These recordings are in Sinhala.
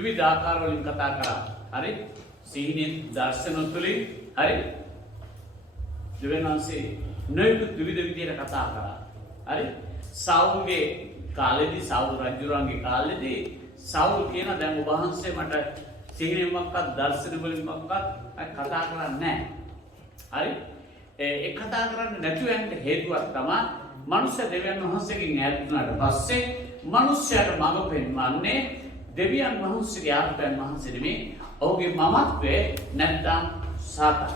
විවිධ ආකාර වලින් කතා කරා. හරි? සිහිනෙන් දර්ශන තුලින් හරි? දෙවියන් වහන්සේ නොයෙකුත් විවිධ විදියට කතා කරා. හරි? සවුල්ගේ කාලෙදී සවුල් රජුරන්ගේ කාලෙදී සවුල් කියන දැන් ඔබ වහන්සේ මට සිහිනෙන් මොකක්වත් දර්ශන වලින් මොකක්වත් කතා කරන්නේ නැහැ. හරි? ඒ කතා කරන්නේ නැතුව යන්න හේතුවක් තමයි මනුෂ්‍ය දෙවියන් වහන්සේගෙන් ඈත් වුණාට පස්සේ මනුෂ්‍යයාට මඟ පෙන්වන්නේ දෙවියන් වහන්සේගේ ආත්මයන් වහන්සේ නෙමෙයි ඔහුගේ මමත්වයේ නැත්නම් සාතන්.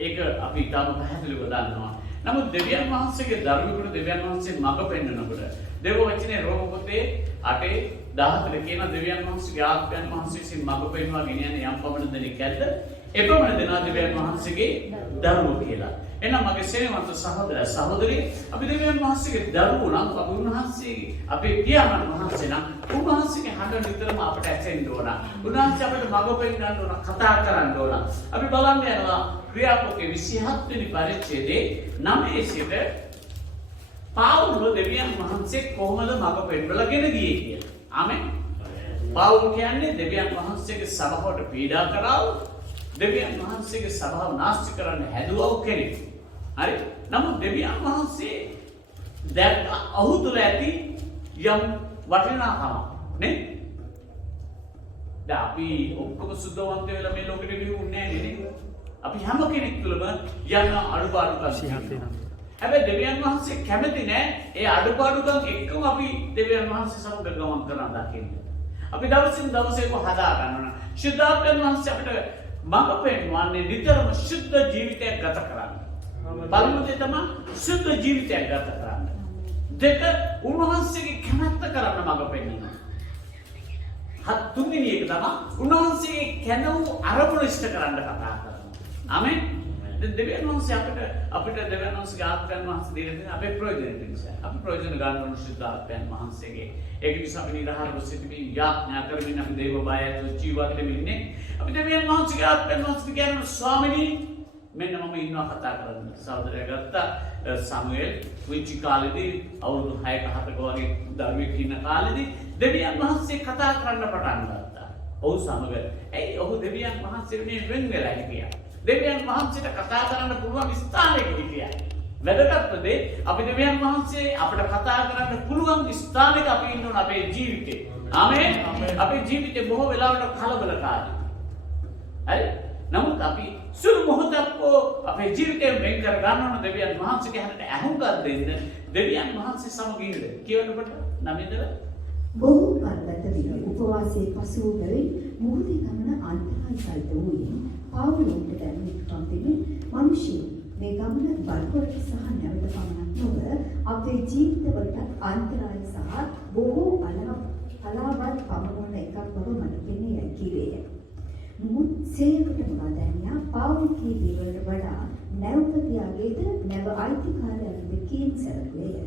ඒක අපි ඊටම පැහැදිලිව දන්නවා. නමුත් දෙවියන් වහන්සේගේ ධර්මිකුණ දෙවියන් වහන්සේ මඟ පෙන්වනකොට දේව වචනේ රෝම පොතේ 8:14 කියන දෙවියන් වහන්සේගේ ආත්මයන් වහන්සේ විසින් මඟ පෙන්වා ගෙනියන්නේ යම් පමණ දෙනෙක් ඇද්ද? එපමණ දෙනා දෙවියන් වහන්සේගේ දරුවෝ කියලා. එහෙනම් මගේ සේවන්ත සහෝදර සහෝදරි අපි දෙවියන් වහන්සේගේ දරුවෝ නම් අපි උන්වහන්සේගේ අපේ පියාණන් වහන්සේ නම් උන්වහන්සේගේ හඬ නිතරම අපට ඇසෙන්න ඕන. උන්වහන්සේ අපිට මඟ පෙන්නන්න ඕන, කතා කරන්න ඕන. අපි බලන්න යනවා ක්‍රියාපොතේ 27 වෙනි පරිච්ඡේදයේ 9 සිට පාවුල දෙවියන් වහන්සේ කොහොමද මඟ පෙන්නලා ගෙන ගියේ කියලා. ආමෙන්. පාවුල කියන්නේ දෙවියන් වහන්සේගේ සභාවට පීඩා කරාව දෙවියන් වහන්සේගේ සභාව නාස්ති කරන්න හැදුවව කෙනෙක්. හරි? නමුත් දෙවියන් වහන්සේ දැන් ඔහු තුළ ඇති යම් වටිනාකමක් නේ? දැන් අපි ඔක්කොම සුද්ධවන්ත වෙලා මේ ලෝකෙට ලියුන්නේ නැහැ නේ. අපි හැම කෙනෙක් තුළම යන අඩුපාඩුකම් තියෙනවා. හැබැයි දෙවියන් වහන්සේ කැමති නෑ ඒ අඩුපාඩුකම් එක්කම අපි දෙවියන් වහන්සේ සමග ගමන් කරන දකින්න. අපි දවසින් දවස ඒක හදා ගන්නවා. ශුද්ධාත්මයන් වහන්සේ අපිට මඟ පෙන්වන්නේ නිතරම ශුද්ධ ජීවිතයක් ගත කරන්න. පළමුව තමයි ශුද්ධ ජීවිතයක් ගත කරන්න. දෙක උන්වහන්සේගේ කැමැත්ත කරන්න මඟ පෙන්වනවා. තුන්වෙනි එක තමයි උන්වහන්සේගේ කැනවු අරමුණ ඉෂ්ට කරන්න කතා කරනවා. ආමෙන්. දෙවියන් වහන්සේ අපිට දෙවියන් වහන්සේගේ ආත්මයන් වහන්සේ දෙන අපේ ප්‍රයෝජනෙට නිසා අපි ප්‍රයෝජන ගන්න ඕන ශුද්ධ ආත්මයන් වහන්සේගේ. ඒක නිසා අපි නිරහරව සිටමින් යාඥා කරමින් අපි දේව බය ඇතුව ජීවත් වෙමින් ඉන්නේ. අපි දෙවියන් වහන්සේගේ ආත්මයන් වහන්සේ කියන ස්වාමිනී මෙන්න මම ඉන්නවා කතා කරන්න. සහෝදරයා ගත්තා සමුවෙල් විචි කාලෙදී අවුරුදු 6ක 7ක වගේ දරුවෙක් ඉන්න කාලෙදී දෙවියන් වහන්සේ කතා කරන්න පටන් ගත්තා. ඔහු සමග. ඇයි ඔහු දෙවියන් වහන්සේගෙන් වෙන් වෙලා හිටියා. දෙවියන් වහන්සේට කතා කරන්න පුළුවන් ස්ථානයක හිටියා. වැදගත් දේ අපි දෙවියන් වහන්සේ අපිට කතා කරන්න පුළුවන් ස්ථානයක අපි ඉන්න ඕන අපේ ජීවිතේ. ආමේන්. අපේ ජීවිතේ බොහෝ වෙලාවට කලබලකාරී. හරි? නමුත් අපි සුළු මොහොතක් අපේ ජීවිතයෙන් වෙන් කර ගන්න ඕන දෙවියන් වහන්සේගේ හැට ඇහුම්කම් දෙන්න දෙවියන් වහන්සේ සමග ඉන්න. කියවනකොට නමින්ද බොහෝ පර්වත දින උපවාසයේ පසු වූ බැවින් මුහුදේ ගමන අන්තරාය සහිත වූයේ පාවුලට දැනුම් දෙමින් මිනිසු මේ ගමන බලකොට සහ නැවත පමණක් නොව අපේ ජීවිතවලට අන්තරාය සහ බොහෝ අලාභත් පමණවන එකක් බව මට පෙනී යකීවේය. මුත් සේකට මොනදැනියා පාවුලේ දේවල්ට වඩා නැවපතියාගේද නැව අයිතිකාරයන්ද කීම් සැලකුවේය.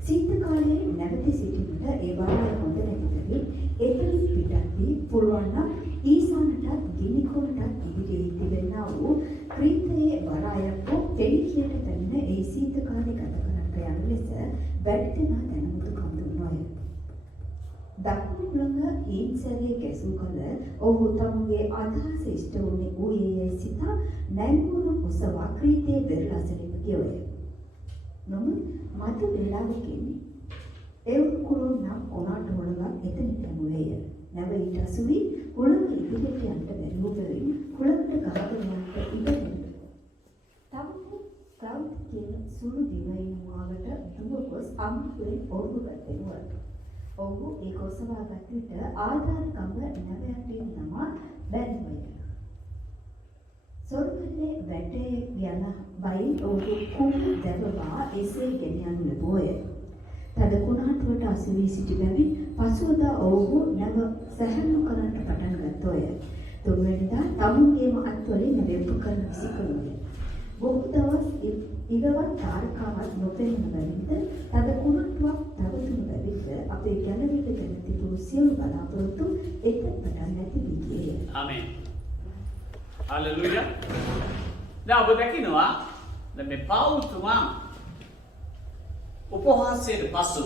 සිද්ධ කාලයේ නැවත සිටින්නට ඒ වඩා හොඳ නැතිවෙයි. එතන පිටත් වී පුළුවන් නම් ඊසානටත් ගිනිකොලටත් ඉදිරියේ තිබෙනා වූ ක්‍රීතයේ වරායක් දෙවියන්ට තැන්න ඒ සිද්ධ කාලේ ගත කරන්නට යන ලෙස වැඩිතනා දැනුමුතු කඳුනෝය. දකුණු ළඟ ඊන්සරේ ගැසූ කල ඔහු තමුගේ අදහස ඉෂ්ට වුණේ ඌයේ සිත නැංගුරු ඔසවා ක්‍රීතයේ වෙරළසලෙම ගියෝය. නමුත් මතු වේලාවකින් එවුකුරු නම් කොනාට වලලා එතන යමුවේය. නැව ඊට අසුවි කුලක ඉදිරියට යන්න බැරි වූ බැවින් කුලකට ගහගෙන යන්නට ඉබෙන්නේ. තවම කවුද කියන සුළු දිවයින මාවට දුව ගොස් අම්පුරේ ඔහු වැටෙනවා. ඔහු ඒ කොසවාගත් විට ආධාර කඹ නැව යටින් නම බැඳුවය. සොරුකල්ලේ වැටේ යන බයි ඔහු කුණු දැවවා එසේ ගෙන යනු ලැබුවය. තද කුණාටුවට අසු වී සිටි බැවින් පසුවදා ඔහු නැව සැහැල්ලු කරන්නට පටන් ගත්තෝය. තුන්වෙනිදා තමුන්ගේම අත්වලින් නැව උපකරණ විසිකරුවය. බොහෝ දවස් ඉගවත් තාරකාවක් නොපෙනෙන බැවින්ද තද කුණාටුවක් තවතුණු බැවින්ද අපේ ගැලවිට ගැන තිබූ සියලු බලාපොරොත්තු එතන පටන් නැති වී ගියේය. ආමේන්. හලෙලූයා. දැන් ඔබ දකිනවා දැන් මේ පෞල්තුමා උපවාසයේ පසු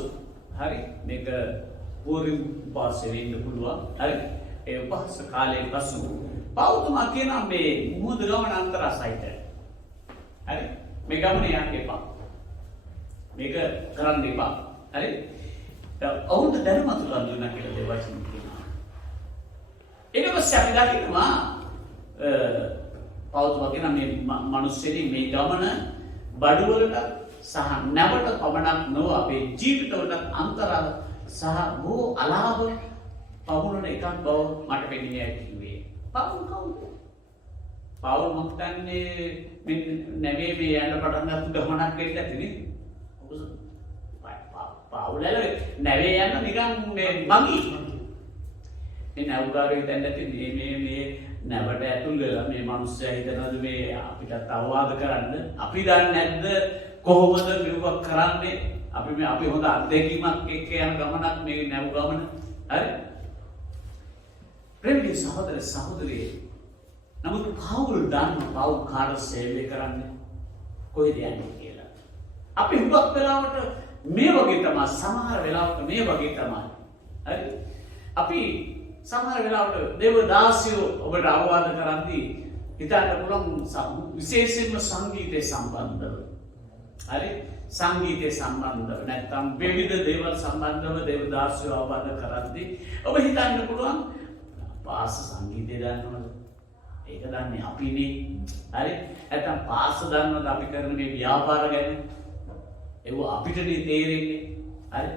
හරි මේක පූර්ව උපවාසයේ ඉන්න පුළුවන්. හරි. ඒ උපවාස කාලයේ පසු පෞතුමා කියනවා මේ මුහුද ගමන අන්තරාසයිත. හරි. මේ ගමනේ යන්න එපා. මේක කරන්න එපා. හරි. ඔවුන්ට දැනුමතු දුන්නා කියලා දේවචන කියනවා. ඊට පස්සේ අපි දකිනවා පෞතුමා කියන මේ මිනිස්සෙනි මේ ගමන බඩුවලට සහ නැවට පමණක් නොව අපේ ජීවිතවලට අන්තරාල සහ බොහෝ අලාභ පවුලන එකක් බව මට පෙනී කිව්වේ. පවුල් කවුද? පවුල් මොකක්දන්නේ මේ නැවේ මේ යන්න පටන් ගත්ත ගමනක් වෙන්න ඇතිනේ. පවුල් වල නැවේ යන්න නිකන් මේ මගී. මේ නවුගාරේ හිතන්න ඇති මේ නැවට ඇතුල් වෙලා මේ මිනිස්සයා හිතනවාද මේ අපිට අවවාද කරන්න අපි දන්නේ නැද්ද කොහොමද මෙව කරන්නේ අපි හොඳ අත්දැකීමක් එක්ක යන ගමනක් මේ නැව ගමන හරි ප්‍රේමී සහෝදර සහෝදරිය නමුත් පවුල් දන්න පවුල් කාට සේවය කරන්නේ කොහෙද යන්නේ කියලා අපි හුඟක් වෙලාවට මේ වගේ තමයි සමහර වෙලාවට මේ වගේ තමයි හරි අපි සමහර වෙලාවට දේවදාසියෝ ඔබට අවවාද කරද්දී හිතන්න පුළුවන් විශේෂයෙන්ම සංගීතය සම්බන්ධව හරි සංගීතය සම්බන්ධව නැත්නම් විවිධ දේවල් සම්බන්ධව දේවදාසියෝ අවවාද කරද්දී ඔබ හිතන්න පුළුවන් පාස සංගීතය දන්නවද ඒක දන්නේ අපිනේ හරි නැත්නම් පාස දන්නවද අපි කරන මේ ව්‍යාපාර ගැන ඒව අපිටනේ තේරෙන්නේ හරි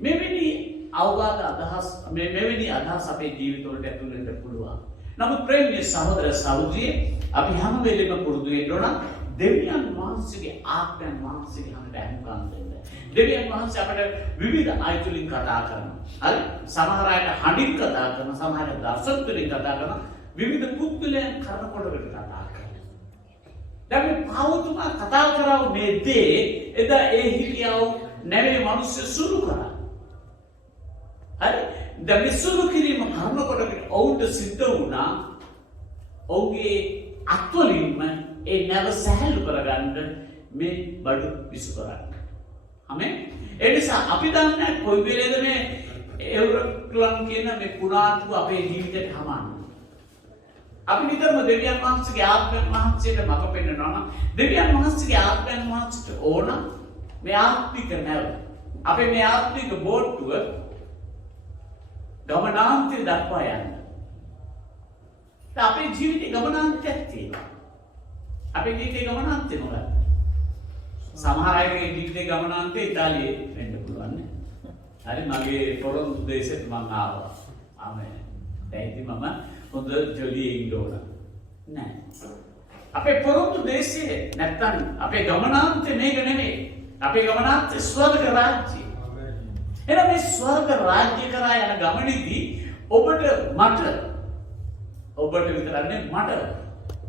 මෙවැනි අවවාද අදහස් මෙවැනි අදහස් අපේ ජීවිතවලට ඇතුල් වෙන්න පුළුවන්. නමුත් ප්‍රේමීය සහෝදර සහෝදරිය අපි හැම වෙලෙම පුරුදු වෙන්න ඕන දෙවියන් වහන්සේගේ ආඥාන් වහන්සේගේ හඬට ඇහුම්කන් දෙන්න. දෙවියන් වහන්සේ අපට විවිධ ආයතනින් කතා කරනවා. හරි? සමහර අයට හඬින් කතා කරනවා, සමහර අය දර්ශන වලින් කතා කරනවා, විවිධ පුද්ගලයන් කරන කොටකට කතා කරනවා. දැන් මේ පෞතුමා කතා කරව මේ දේ එදා ඒ හිලියව නැවේ මිනිස්සු සුළු කරා. හරි දැන් විසුරු කිරීම කරනකොට ඔවුන්ට සිද්ධ වුණා ඔවුන්ගේ අත්වලින්ම ඒ නැව සැහැල්ලු කරගන්න මේ බඩු විසු කරන්න. ආමෙන්. ඒ නිසා අපි දන්නේ කොයි වෙලේද මේ එවුරක්ලන් කියන මේ පුරාණු අපේ ජීවිතේට හමන්නේ. අපි නිතරම දෙවියන් වහන්සේගේ ආත්මයන් වහන්සේට මඟ පෙන්වනවා නම් දෙවියන් වහන්සේගේ ආත්මයන් වහන්සේට ඕන මේ ආත්මික නැව. අපේ මේ ආත්මික බෝට්ටුව ගමනාන්තය දක්වා යන්න. අපේ ජීවිතේ ගමනාන්තයක් තියෙනවා. අපේ ජීවිතේ ගමනාන්තය මොකක්ද? සමහර අයගේ ජීවිතේ ගමනාන්තය ඉතාලියේ වෙන්න පුළුවන් නේ. හරි මගේ පොරොන්දු දේශෙත් මම ආවා. ආමෙන්. දැන් ඉතින් මම හොඳ ජොලියේ ඉන්න ඕන. නෑ. අපේ පොරොන්දු දේශයේ නැත්තම් අපේ ගමනාන්තය මේක නෙමෙයි. අපේ ගමනාන්තය ස්වර්ග රාජ්‍යය. එහෙනම් මේ ස්වර්ග රාජ්‍ය කරා යන ගමනේදී ඔබට විතරන්නේ මට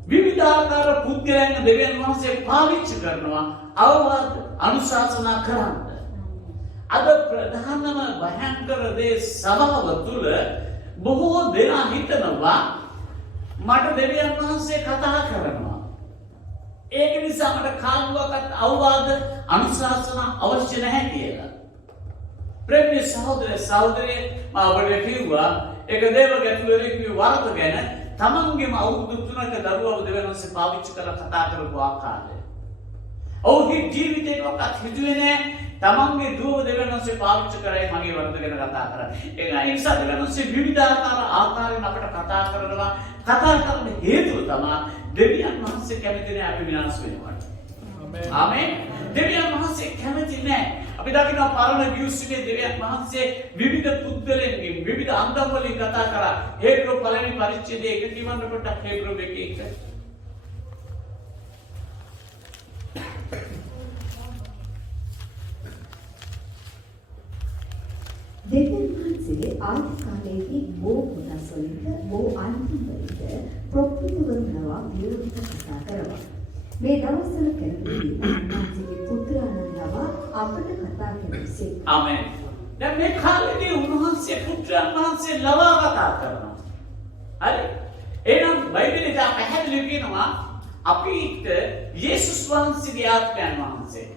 විවිධාකාර පුද්ගලයන් දෙවියන් වහන්සේ පාවිච්චි කරනවා අවවාද අනුශාසනා කරන්න. අද ප්‍රධානම භයංකර දේ සභාව තුළ බොහෝ දෙනා හිතනවා මට දෙවියන් වහන්සේ කතා කරනවා. ඒක නිසා මට කාටවත් අවවාද අනුශාසනා අවශ්‍ය නැහැ කියලා. ප්‍රේමීය සහෝදර සහෝදරිය මම ඔබට කිව්වා ඒක දේවගතුලේ වරද ගැන තමන්ගේම අවුරුදු 3ක දරුවව දෙවියන් වහන්සේ පාවිච්චි කරලා කතා කරපු ආකාරය. ඔහුගේ ජීවිතේ මොකක්ද හිතුවේ නෑ තමන්ගේ දුව දෙවියන් වහන්සේ පාවිච්චි කරයි මගේ වරද ගැන කතා කරන්නේ. ඒ නිසා දෙවියන් වහන්සේ විවිධාකාර ආකාරයෙන් අපට කතා කරනවා. කතා කරන්න හේතුව තමයි දෙවියන් වහන්සේ කැමති නෑ අපි විනාශ වෙනවට. ආමෙන්. දෙවියන් වහන්සේ කැමති නෑ අපි දකිනවා පරණ ගිවිසුමේ දෙවියන් වහන්සේ විවිධ පුද්ගලයන්ගෙන් විවිධ අන්දම් වලින් කතා කරා. හේබ්‍රෝ පළවෙනි පරිච්ඡේදයේ එක කියවන්න පොඩ්ඩක් හේබ්‍රෝ 1:1. දෙවියන් වහන්සේ ආදි කාලයේදී බොහෝ කොටස් වලින් බොහෝ අන්තිම වලට ප්‍රොප්පිත වනවා විරෝධක කතා කරනවා. මේ දවස්වල කෙනෙකුගේ උන්වහන්සේගේ පුත්‍රයාණන්ව අපට කතා කරන්නේ. ආමෙන්. දැන් මේ කාලේදී උන්වහන්සේ පුත්‍රයන් වහන්සේ ලවා කතා කරනවා. හරි? එහෙනම් බයිබලයේ පැහැදිලිව කියනවා අපිට යේසුස් වහන්සේගේ ආත්මයන් වහන්සේ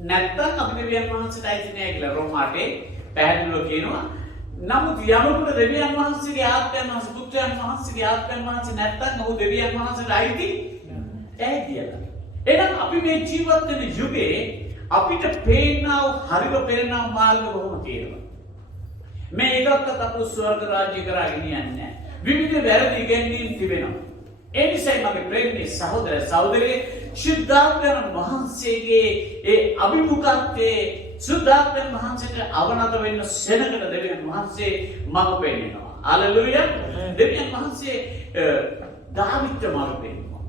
නැත්තම් අපි දෙවියන් වහන්සේට ඇති නෑ කියලා රෝමාටේ පැහැදිලිව කියනවා. නමුත් යමකට දෙවියන් වහන්සේගේ ආත්මයන් වහන්සේ පුත්‍රයන් වහන්සේගේ ආත්මයන් වහන්සේ නැත්තම් ඔහු දෙවියන් වහන්සේට අයිති නැහැ කියලා. එහෙනම් අපි මේ ජීවත් වෙන යුගයේ අපිට පේනව හරිව පේනව මාර්ග බොහොම තියෙනවා. මේ එකක්වත් අපු ස්වර්ග රාජ්‍ය කරා ගෙනියන්නේ නැහැ. විවිධ වැරදි ඉගැන්වීම් තිබෙනවා. ඒ නිසායි මගේ ප්‍රේමී සහෝදර සහෝදරිය ශුද්ධාත්මයන් වහන්සේගේ ඒ අභිමුඛත්වයේ සුද්ධාත්මයන් වහන්සේට අවනත වෙන්න සෙනඟට දෙවියන් වහන්සේ මඟ පෙන්නනවා. හලෙලූයා. දෙවියන් වහන්සේ දාවිද්ට මඟ පෙන්වනවා.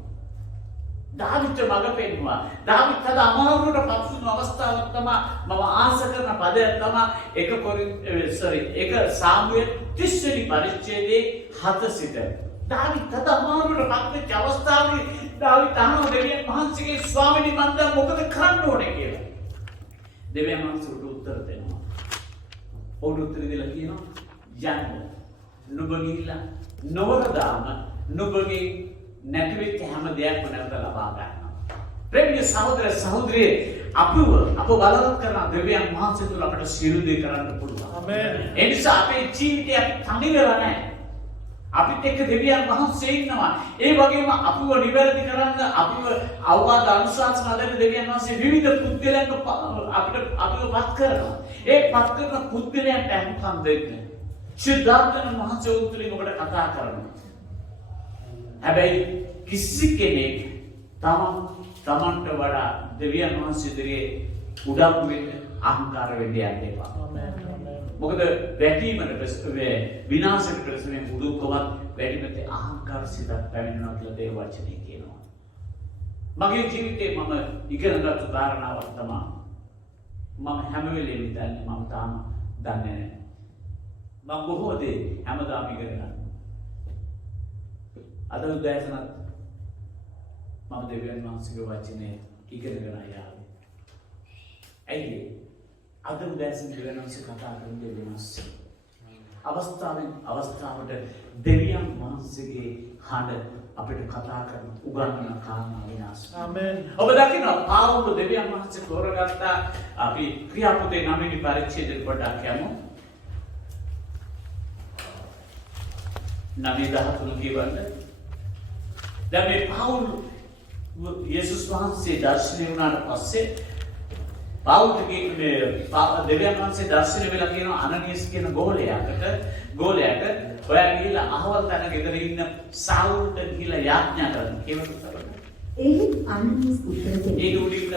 දාවිද්ට මඟ පෙන්වනවා. දාවිද් තද අමාරුවට පත් වුණු අවස්ථාවක් තමයි මම ආස කරන පදයක් තමයි එක සාමුවෙල් 30 වෙනි පරිච්ඡේදයේ 7 සිට. දාවිද් තද අමාරුවට පත් වෙච්ච අවස්ථාවේ දාවිද් අහනවා දෙවියන් වහන්සේගේ ස්වාමීනි මම දැන් මොකද කරන්න ඕනේ කියලා. දෙවියන් වහන්සේට උත්තර දෙනවා. ඔවුන් උත්තර දීලා කියනවා යන්න. නුඹ ගිහිල්ලා නවරදාම නුඹගේ නැති වෙච්ච හැම දෙයක්ම නැවත ලබා ගන්නවා. ප්‍රේමීය සහෝදර සහෝදරිය අපව බලවත් කරන දෙවියන් වහන්සේ තුල අපට සියලු දේ කරන්න පුළුවන්. ආමේන්. ඒ නිසා අපේ ජීවිතය තනි වෙලා නැහැ. අපිට එක්ක දෙවියන් වහන්සේ ඉන්නවා. ඒ වගේම අපව නිවැරදි කරන්න අපව අවවාද අනුශාසනා දෙන්න දෙවියන් වහන්සේ විවිධ පුද්ගලයන්ට අපිව පත් කරනවා. ඒ පත් කරන පුද්ගලයන්ට අනුකම් දෙන්න. ශුද්ධාත්මයන් වහන්සේ උතුලින් ඔබට කතා කරනවා. හැබැයි කිසි කෙනෙක් තමන්ට වඩා දෙවියන් වහන්සේ ඉදිරියේ උඩඟු වෙන්න අහංකාර වෙන්න යන්න එපා. මොකද වැටීමට විනාශයට ප්‍රසවෙන මුදුකවත් වැටීමට අහංකාර සිතක් පැමිණෙනවා කියලා දේ වචනේ කියනවා. මගේ ජීවිතේ මම ඉගෙනගත්තු කාරණාවක් තමයි මම හැම වෙලේම හිතන්නේ මම තාම දන්නේ නැහැ. මම බොහෝ දේ හැමදාම ඉගෙන ගන්නවා. අද උදෑසනත් මම දෙවියන් වහන්සේගේ වචනේ ඉගෙනගෙන ආවා. ඇයි අද උදෑසන දෙවියන් වහන්සේ කතා කරන්නේ වෙනස්. අවස්ථාවෙන් අවස්ථාවට දෙවියන් වහන්සේගේ හඬ අපිට කතා කරන උගන්වන කාරණා වෙනස්. ආමේන්. ඔබ දකිනවා පාවුල දෙවියන් වහන්සේ තෝරගත්ත අපි ක්‍රියාපොතේ 9 වෙනි පරිච්ඡේදයට පොඩ්ඩක් යමු. 9:13 කියවන්න. දැන් මේ පාවුල් යේසුස් වහන්සේ දර්ශනය වුණාට පස්සේ පාවුල්ට කියන්නේ දෙවියන් වහන්සේ දර්ශනය වෙලා කියන අනනීස් කියන ගෝලයාට ඔයා ගිහිල්ලා අහවල් තැන ගෙදර ඉන්න සාවුල්ට ගිහිල්ලා යාඥා කරනවා කියනවා. ඒ අනනීස් උත්තර දෙන්නේ. ඒක උඩින්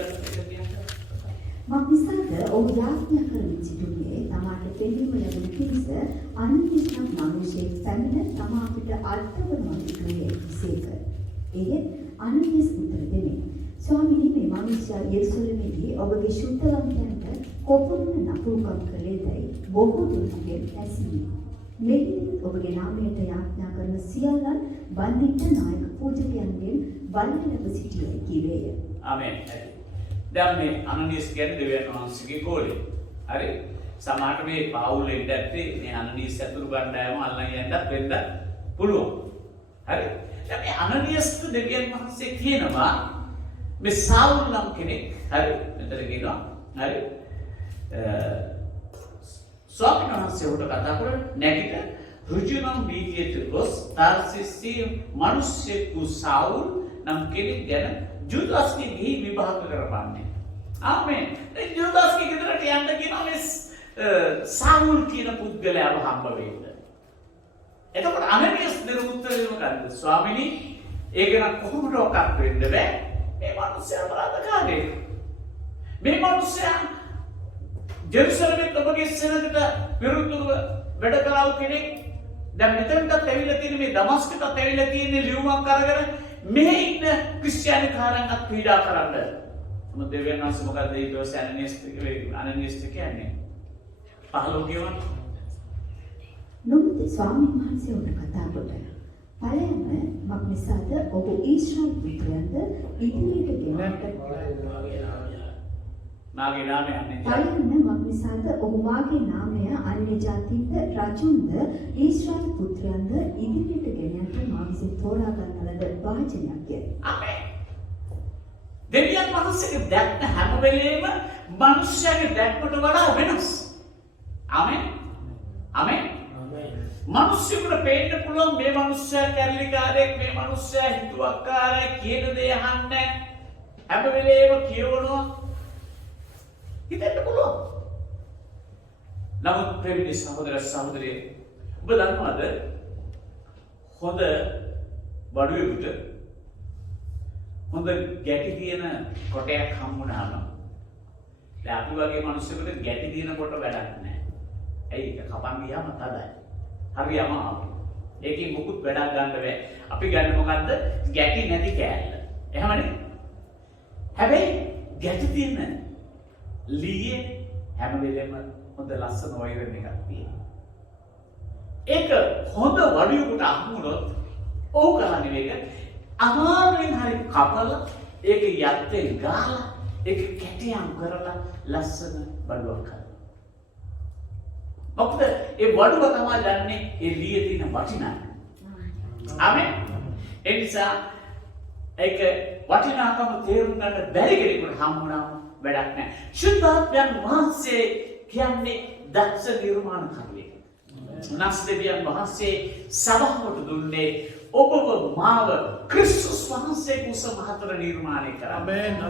මක්නිසාද ඔහු යාඥා කරමින් සිටුනේ තමාට දෙවීම ලැබෙන පිණිස අනනීස් නම් මිනිසෙක් පැමිණ තමා අපිට අර්ථවනවා කිව්වේ සේක. එහෙත් අනනීස් උත්තර දෙන්නේ ස්වාමීනි මේ මිනිසා යෙරුසලමේදී ඔබගේ ශුද්ධවන්තයන්ට කොපමණ නපුරුකම් කළේදයි බොහෝ දෙනෙකුගෙන් ඇසිණි. මෙහිදී ඔබගේ නාමයට යාඥා කරන සියල්ලන් බන්දිත නායක පූජකයන්ගෙන් බලන ලැබ සිටියයි කීවේය. ආමේන්. දැන් මේ අනනීස් කියන්නේ දෙවියන් වහන්සේගේ ගෝලෙ. හරි. සමහරට මේ පාවුල් එන්න ඇත්තේ මේ අනනීස් ඇතුළු ගන්නෑම අල්ලන් යන්නත් වෙන්න පුළුවන්. හරි. දැන් මේ අනනීස්ට දෙවියන් වහන්සේ කියනවා මේ සාවුල් නම් කෙනෙක් හරි මෙතන කියනවා හරි ස්වාමීන් වහන්සේ උඩ කතා කරලා නැගිට ඍජුනම් වීදියට ගොස් තාර්සිසී මිනිස්සෙකු සාවුල් නම් කෙනෙක් ගැන ජුදාස්ගේ ගිහි විභාග කරපන්නේ. ආමේන්. ඒ ජුදාස්ගේ ගෙදරට යන්න කියනවා මේ සාවුල් කියන පුද්ගලයාව හම්බ වෙන්න. එතකොට අනනීස් දෙන උත්තරේ මොකක්ද? ස්වාමීනි ඒක නම් කොහොමද ඔක්කක් වෙන්න බෑ. මේ මිනිස්සයා අපරාධකාරයෙක්. මේ මිනිස්සයා ජෙරුසලමේ ඔබගේ සෙනඟට විරුද්ධව වැඩ කළා කෙනෙක්. දැන් මෙතනටත් ඇවිල්ලා තියෙන මේ දමස්කටත් ඇවිල්ලා තියෙන ලියුමක් අරගෙන මෙහි ඉන්න ක්‍රිස්තියානි කාරණාත් පීඩා කරන්න. මොකද දෙවියන් වහන්සේ මොකද ඊට පස්සේ අනනීස් කියන්නේ? 15 කියවන. නොමුත් ස්වාමීන් වහන්සේ උඩ කතා කොට පළයම මක්නිසාද ඔහු ඊශ්‍රායෙල් පුත්‍රයන්ද ඉදිරියට ගෙනට මාගේ නාමය පළයම මක්නිසාද ඔහු මාගේ නාමය අන්‍ය ජාතීන්ද රජුන්ද ඊශ්‍රායෙල් පුත්‍රයන්ද ඉදිරියට ගෙනට මා විසින් තෝරා ගන්න ලද වාචනයක්ය. ආමේන්. දෙවියන් වහන්සේගේ දැක්ම හැම වෙලේම මිනිස්යාගේ දැක්මට වඩා වෙනස්. ආමෙන්. ආමෙන්. මිනිස්සුන්ට පේන්න පුළුවන් මේ මිනිස්සයා කැරලිකාරයෙක්, මේ මිනිස්සයා හිතුවක්කාරයෙක්, කියන දේ අහන්නේ හැම වෙලේම කියවනවා. හිතෙන්න පුළුවන්. නමුත් ප්‍රේමී සහෝදර සහෝදරිය, ඔබ දන්නවද හොඳ බඩුවෙකුට හොඳ ගැටි තියෙන කොටයක් හම්බුනහම දැන් අපි වගේ මිනිස්සුන්ට ගැටි තියෙන කොට වැඩක් නැහැ. ඇයි ඒක කපන් ගියාම තදයි. හරි අමාරුයි. ඒකෙන් මුකුත් වැඩක් ගන්න බෑ. අපි ගන්න මොකද්ද? ගැටි නැති කෑල්ල. එහෙමනේ. හැබැයි ගැටි තියෙන ලීයේ හැම වෙලෙම හොඳ ලස්සන වෛරණ එකක් තියෙනවා. ඒක හොඳ වඩියකට අහුනොත් ඕක කරන්නේ මේක අමාරුවෙන් හරි කපලා ඒක යත්තේ ගාලා ඒක කැටියම් කරලා ලස්සන බඩුවක් කරනවා. මොකද ඒ වඩුව තමයි දන්නේ ඒ ලීයේ තියෙන වටිනාකම. ආමෙන්. ඒ නිසා ඒක වටිනාකම තේරුම් ගන්න බැරි කෙනෙකුට හම්බුනම වැඩක් නැහැ. ශුද්ධාත්මයන් වහන්සේ කියන්නේ දක්ෂ නිර්මාණකාරයෙක්. උන්වහන්සේ දෙවියන් වහන්සේ සභාවට දුන්නේ ඔබව මාව ක්‍රිස්තුස් වහන්සේ කුස මහතර නිර්මාණය කරා.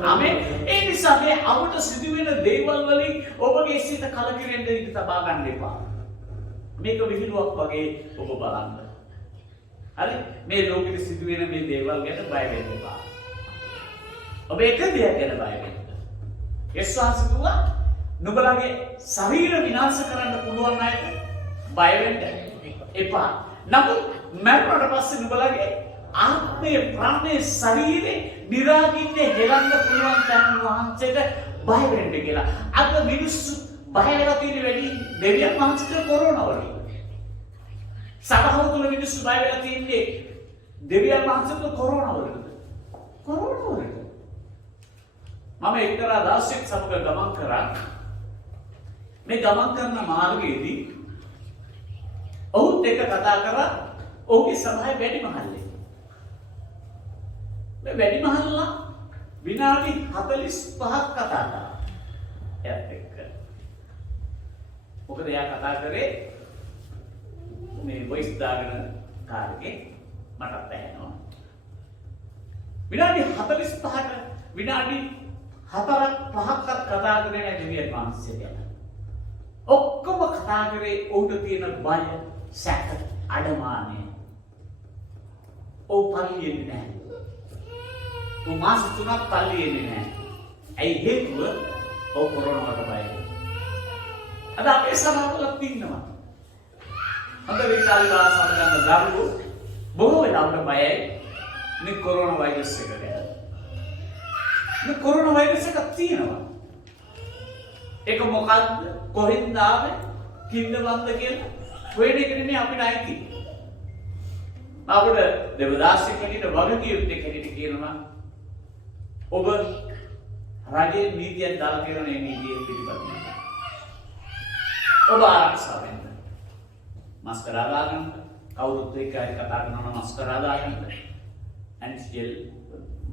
ආමෙන්. ඒ නිසා මේ අපට සිදුවෙන දේවල් වලින් ඔබගේ සිත කලකිරෙන්න ඉඩ තබා ගන්න එපා. මේක විහිළුවක් වගේ ඔබ බලන්න. හරි? මේ ලෝකෙට සිදුවෙන මේ දේවල් ගැන බය වෙන්න එපා. ඔබ එක දෙයක් ගැන බය වෙන්න. යේසුස් කිව්වා නුඹලගේ ශරීර විනාශ කරන්න පුළුවන් අයට බය වෙන්න එපා. නමුත් මරණයට පස්සේ නුඹලගේ ආත්මය, ප්‍රාණය, ශරීරේ නිරාගින්නේ හෙලන්න පුළුවන් තැන් වහන්සේට බය වෙන්න කියලා. අද මිනිස්සු බය වෙලා තියෙන වැඩි දෙවියන් වහන්සේට කොරෝනා වලින්. සභාව තුළ මිනිස්සු බය වෙලා තින්නේ දෙවියන් වහන්සේට කොරෝනා වලින්. කොරෝනා වලින්. මම එක්තරා දාසෙක් සමග ගමන් කරා. මේ ගමන් කරන මාර්ගයේදී ඔහුත් එක්ක කතා කරා ඔහුගේ සභාවේ වැඩිමහල්ලේ. මේ වැඩිමහල්ලා විනාඩි 45ක් කතා කරා. එයාත් එක්ක. මොකද එයා කතා කරේ මේ වොයිස් දාගෙන කාර්යයේ මටත් ඇහෙනවා. විනාඩි 45කට විනාඩි 4-5ක් කතා කරේ නැහැ දෙවියන් වහන්සේ ගැන. ඔක්කොම කතා කරේ ඔහුට තියෙන බය, සැක, අඩමානය. ඔහු පල්ලියෙන්නේ නැහැ. ඔහු මාස 3ක් පල්ලියෙන්නේ නැහැ. ඇයි හේතුව? ඔහු කොරෝනාවට බයයි. අද අපේ සමාජවලත් ඉන්නවා. අද විශාල වාසන ගන්න දරුවෝ බොහෝ වෙලාවට බයයි මේ කොරෝනා වෛරස් එක ගැන. මේ කොරෝනා වෛරස් එක තියෙනවා. ඒක මොකක්ද? කොහෙන්ද ආවේ? කින්දවන්ද කියලා වෙන එක නෙමෙයි අපිට අයිති. අපිට දෙවදාසික කෙනෙක් වගකීම් දෙකෙනෙක් කියනවා ඔබ රජයේ නීතියක් දාලා කරන මේ නීතිය පිළිපදින්න. ඔබ ආරක්ෂා වෙන්න. මාස්කර් දාගන්න. කවුරුත් එක්ක හරි කතා කරනවා මාස්කර් දාගන්න. ඇන්ටිජෙල්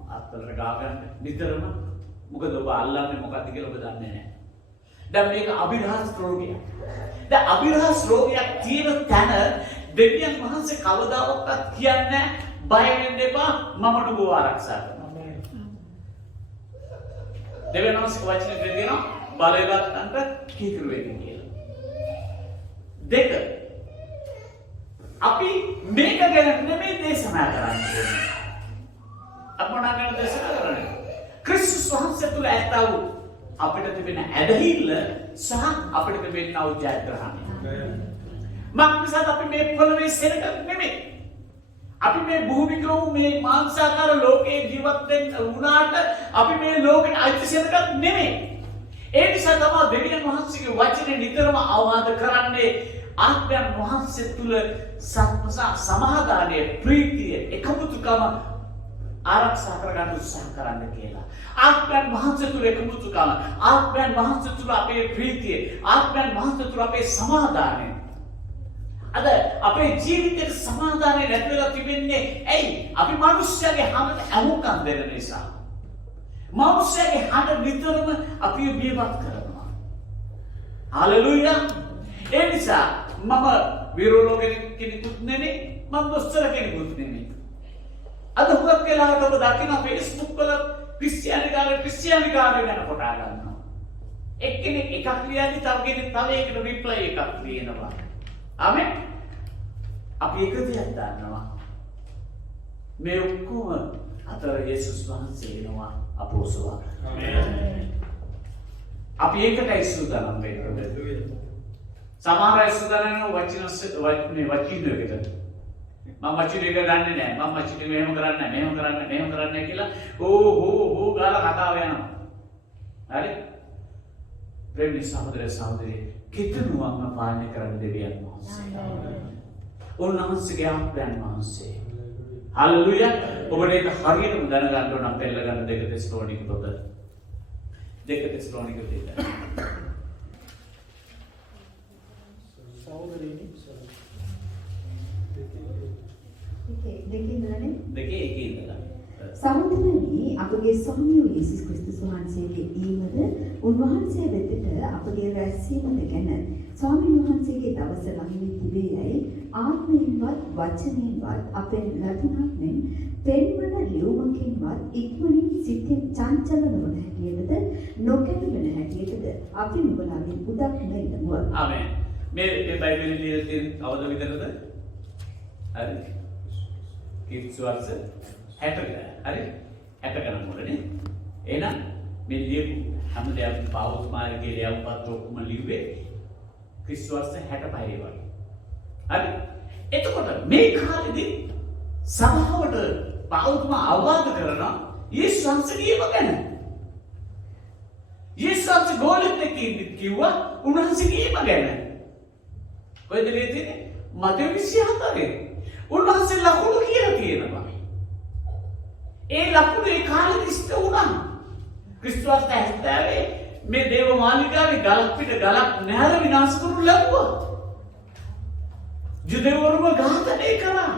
අත්වලට ගාගන්න. නිතරම මොකද ඔබ අල්ලන්නේ මොකක්ද කියලා ඔබ දන්නේ නැහැ. දැන් මේක අභිරහස් රෝගයක්. දැන් අභිරහස් රෝගයක් තියෙන තැන දෙවියන් වහන්සේ කවදාවත් කියන්නේ බය වෙන්න එපා මම නුඹව ආරක්ෂා කරනවා. දෙවියන් වහන්සේ වචනේ දෙනවා බලවත්න්ට කීකරු වෙන්න කියලා. දෙක අපි මේක ගැන නෙමෙයි දේශනා කරන්නේ. අපෝනා ගැන දේශනා කරන්නේ. ක්‍රිස්තුස් වහන්සේ තුල ඇත්තා වූ අපිට තිබෙන ඇදහිල්ල සහ අපිට තිබෙන ජයග්‍රහණය. මක්නිසාද අපි මේ පොළවේ සෙනග නෙමෙයි. අපි මේ භූමික වූ මේ මාංශාකාර ලෝකයේ ජීවත් වෙන්න වුණාට අපි මේ ලෝකෙට අයිති සෙනග නෙමෙයි. ඒ නිසා තමයි දෙවියන් වහන්සේගේ වචනේ නිතරම අවවාද කරන්නේ ආත්මයන් වහන්සේ තුල සමාදානයේ ප්‍රීතිය එකමුතුකම ආරක්ෂා කරගන්න උත්සාහ කරන්න කියලා. ආත්මයන් වහන්සේ තුල එකමුතුකම, ආත්මයන් වහන්සේ තුල අපේ ප්‍රීතිය, ආත්මයන් වහන්සේ තුල අපේ සමාදානය. අද අපේ ජීවිතේ සමාදානය නැති වෙලා තිබෙන්නේ ඇයි? අපි මිනිස්යාගේ හඬට ඇහුම්කන් දෙන නිසා. මිනිස්යාගේ හඬ නිතරම අපි බියවත් කරනවා. හලෙලූයා. ඒ නිසා මම විරෝලෝක කෙනෙකුත් නෙමෙයි මම දොස්තර කෙනෙකුත් නෙමෙයි. අද හුඟක් වෙලාවට ඔබ දකින්න Facebook වල ක්‍රිස්තියානි කාර්ය ගැන කොටා ගන්නවා. එක්කෙනෙක් එකක් ලියද්දි තව කෙනෙක් තව එකකට රිප්ලයි එකක් ලියනවා. ආමෙන්. අපි එක දෙයක් දන්නවා. මේ ඔක්කොම අතර යේසුස් වහන්සේ වෙනවා අපෝසලයා. ආමෙන්. අපි ඒකටයි සූදානම් වෙන්නේ. සමහර අය සූදානම් වෙනවා වචිනයකට. මම වචිනයක ගන්නෙ නෑ. මම වචිනේ මෙහෙම කරන්නේ කියලා හෝ ගාලා කතාව යනවා. හරි? ප්‍රේමී සහෝදර සහෝදරිය කිතුනුවම පාලනය කරන්න දෙවියන් වහන්සේ. උන්වහන්සේගේ ආඥාන් වහන්සේ. හල්ලුයා. ඔබට ඒක හරියටම දැනගන්න ඕන නම් පෙළ ගන්න 2 තෙසලෝනික පොත. 2 තෙසලෝනික පොත. සහෝදරයනි දෙකේ ඉඳලානේ. දෙකේ එකේ ඉඳලා. සහෝදරනි අපගේ ස්වාමී යේසුස් ක්‍රිස්තුස් වහන්සේගේ ඊමද උන්වහන්සේ වෙතට අපගේ රැස්වීමද ගැන ස්වාමීන් වහන්සේගේ දවස ළඟින් තිබේයයි ආත්මයෙන්වත් වචනයෙන්වත් අපෙන් ලැබුණක් මෙන් පෙන්වන ලියුමකින්වත් ඉක්මනින් සිතින් චංචල නොවන හැටියටද නොකැළඹෙන හැටියටද අපි නුඹලාගෙන් උදක් මෙන්නම. ආමෙන්. මේ බයිබලයේ ලියලා තියෙන අවද විතරද? හරි. කිස් වර්ෂ 60 හරි 60 ගණන් වලනේ. එහෙනම් මේ ලියපු හැම දෙයක්ම පවුස් මාර්ගයේ ලියවපත් ඔක්කොම ලිව්වේ කිස් වර්ෂ 65 වගේ. හරි. එතකොට මේ කාලෙදී සභාවට පවුස්ම අවවාද කරනවා යේසුස් වහන්සේගේම ගැන. යේසුස් වහන්සේ ගෝලෙත් එක්ක කිව්වා උන්වහන්සේගේම ගැන. කොහෙද ලියන්නේ? මතෙව් 24. උන්වහන්සේ ලකුණු කියලා තියෙනවා. ඒ ලකුණු ඒ කාලෙදි ඉස්ත වුණා. ක්‍රිස්තුස් 70 මේ දේව මාලිගාවේ ගලක් පිට ගලක් නැහැර විනාශ කරනු ලැබුවා. ජුදෙවරුම ඝාතනය කළා.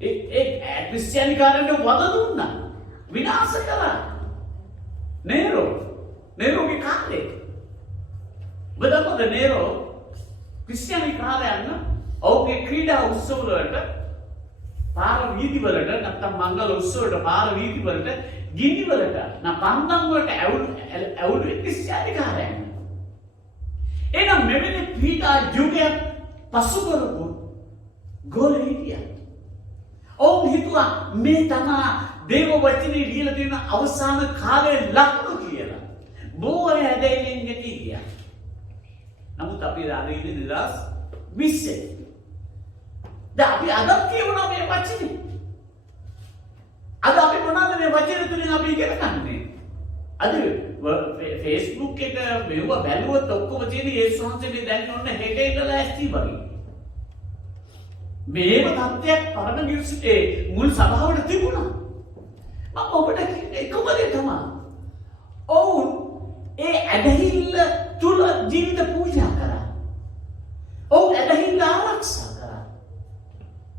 ඒ ක්‍රිස්තියානි කාරණට වද දුන්නා. විනාශ කළා. නේරෝගේ කාලේ. බදමද නේරෝ ක්‍රිස්තියානි කාරයන් ඔහුගේ ක්‍රීඩා උත්සව වලට පාර වීදි වලට නැත්නම් මංගල උත්සව වලට පාර වීදි වලට ගිනි වලට පන්දම් වලට ඇවුලුවේ ක්‍රිස්තියානි කාරයන්. එහෙනම් මෙවැනි පීඩා යුගයක් පසු කරපු ගෝල හිටියා. ඔවුන් හිතුවා මේ තමා දේව වචනේ ලියලා තියෙන අවසාන කාලයේ ලකුණු කියලා. බොහෝ අය හැදෙන්නේ නැති ගියා. නමුත් අපි අද ඉන්නේ 2020. දැන් අපි අද කියවනවා මේ වචනේ. අද අපි මොනවද මේ වචන තුලින් අපි ඉගෙන ගන්නේ? අද Facebook එක මෙව බැලුවොත් ඔක්කොම තියෙන යේසුස් වහන්සේගේ දැන් ඔන්න හෙට ඉඳලා ඇස්ති වගේ. මේව තත්ත්වයක් පරණ නිවුස්ටේ මුල් සභාවට තිබුණා. මම ඔබට කියන්නේ එකම දේ තමයි. ඔවුන් ඒ ඇදහිල්ල තුල ජීවිත පූජා කරා. ඔවුන් ඇදහිල්ල ආරක්ෂා කරා.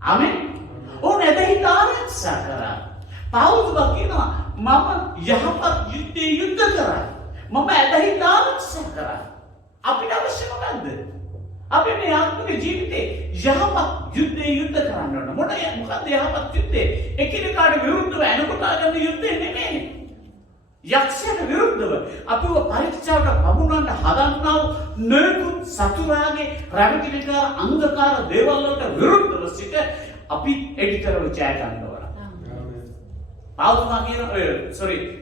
ආමෙන්. ඔවුන් ඇදහිල්ල ආරක්ෂා කරා. පවුල් කියනවා මම යහපත් යුද්ධේ යුද්ධ කරා. මම ඇදහිල්ල ආරක්ෂා කරා. අපිට අවශ්‍ය මොකද්ද? අපි මේ ආත්මික ජීවිතේ යහපත් යුද්ධේ යුද්ධ කරන්න ඕන. මොකද යහපත් යුද්ධේ එකිනෙකාට විරුද්ධව එනකොට ගන්න යුද්ධේ නෙමෙයි. යක්ෂයට විරුද්ධව අපිව පරීක්ෂාවට පමුණවන්න හදන්නා වූ නොයෙකුත් සතුරාගේ රැවටිලිකාර අන්ධකාර දේවල් වලට විරුද්ධව සිට අපි එඩිටරව ජය ගන්න ඕන.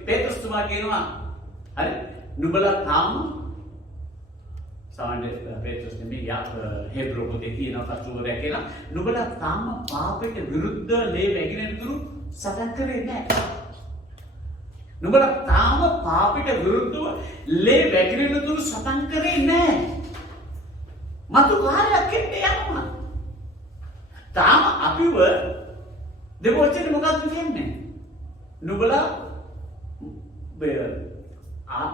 පේතෘස්තුමා කියනවා හරි නුඹලා තාම සාමාන්‍ය පේතෘස් නෙමෙයි හේබ්‍රෝ පොතේ තියෙන කතුවරය කියලා නුඹලා තාම පාපයට විරුද්ධ ලේ වැగిරෙන තුරු සටන් කරේ නැහැ. නුඹලා තාම පාපයට විරුද්ධව ලේ වැగిරෙන තුරු සටන් කරේ නැහැ. මතු කාලයක් එන්නේ යනවා. තාම අපිව දෙවොච්චේ මොකක්ද කියන්නේ? නුඹලා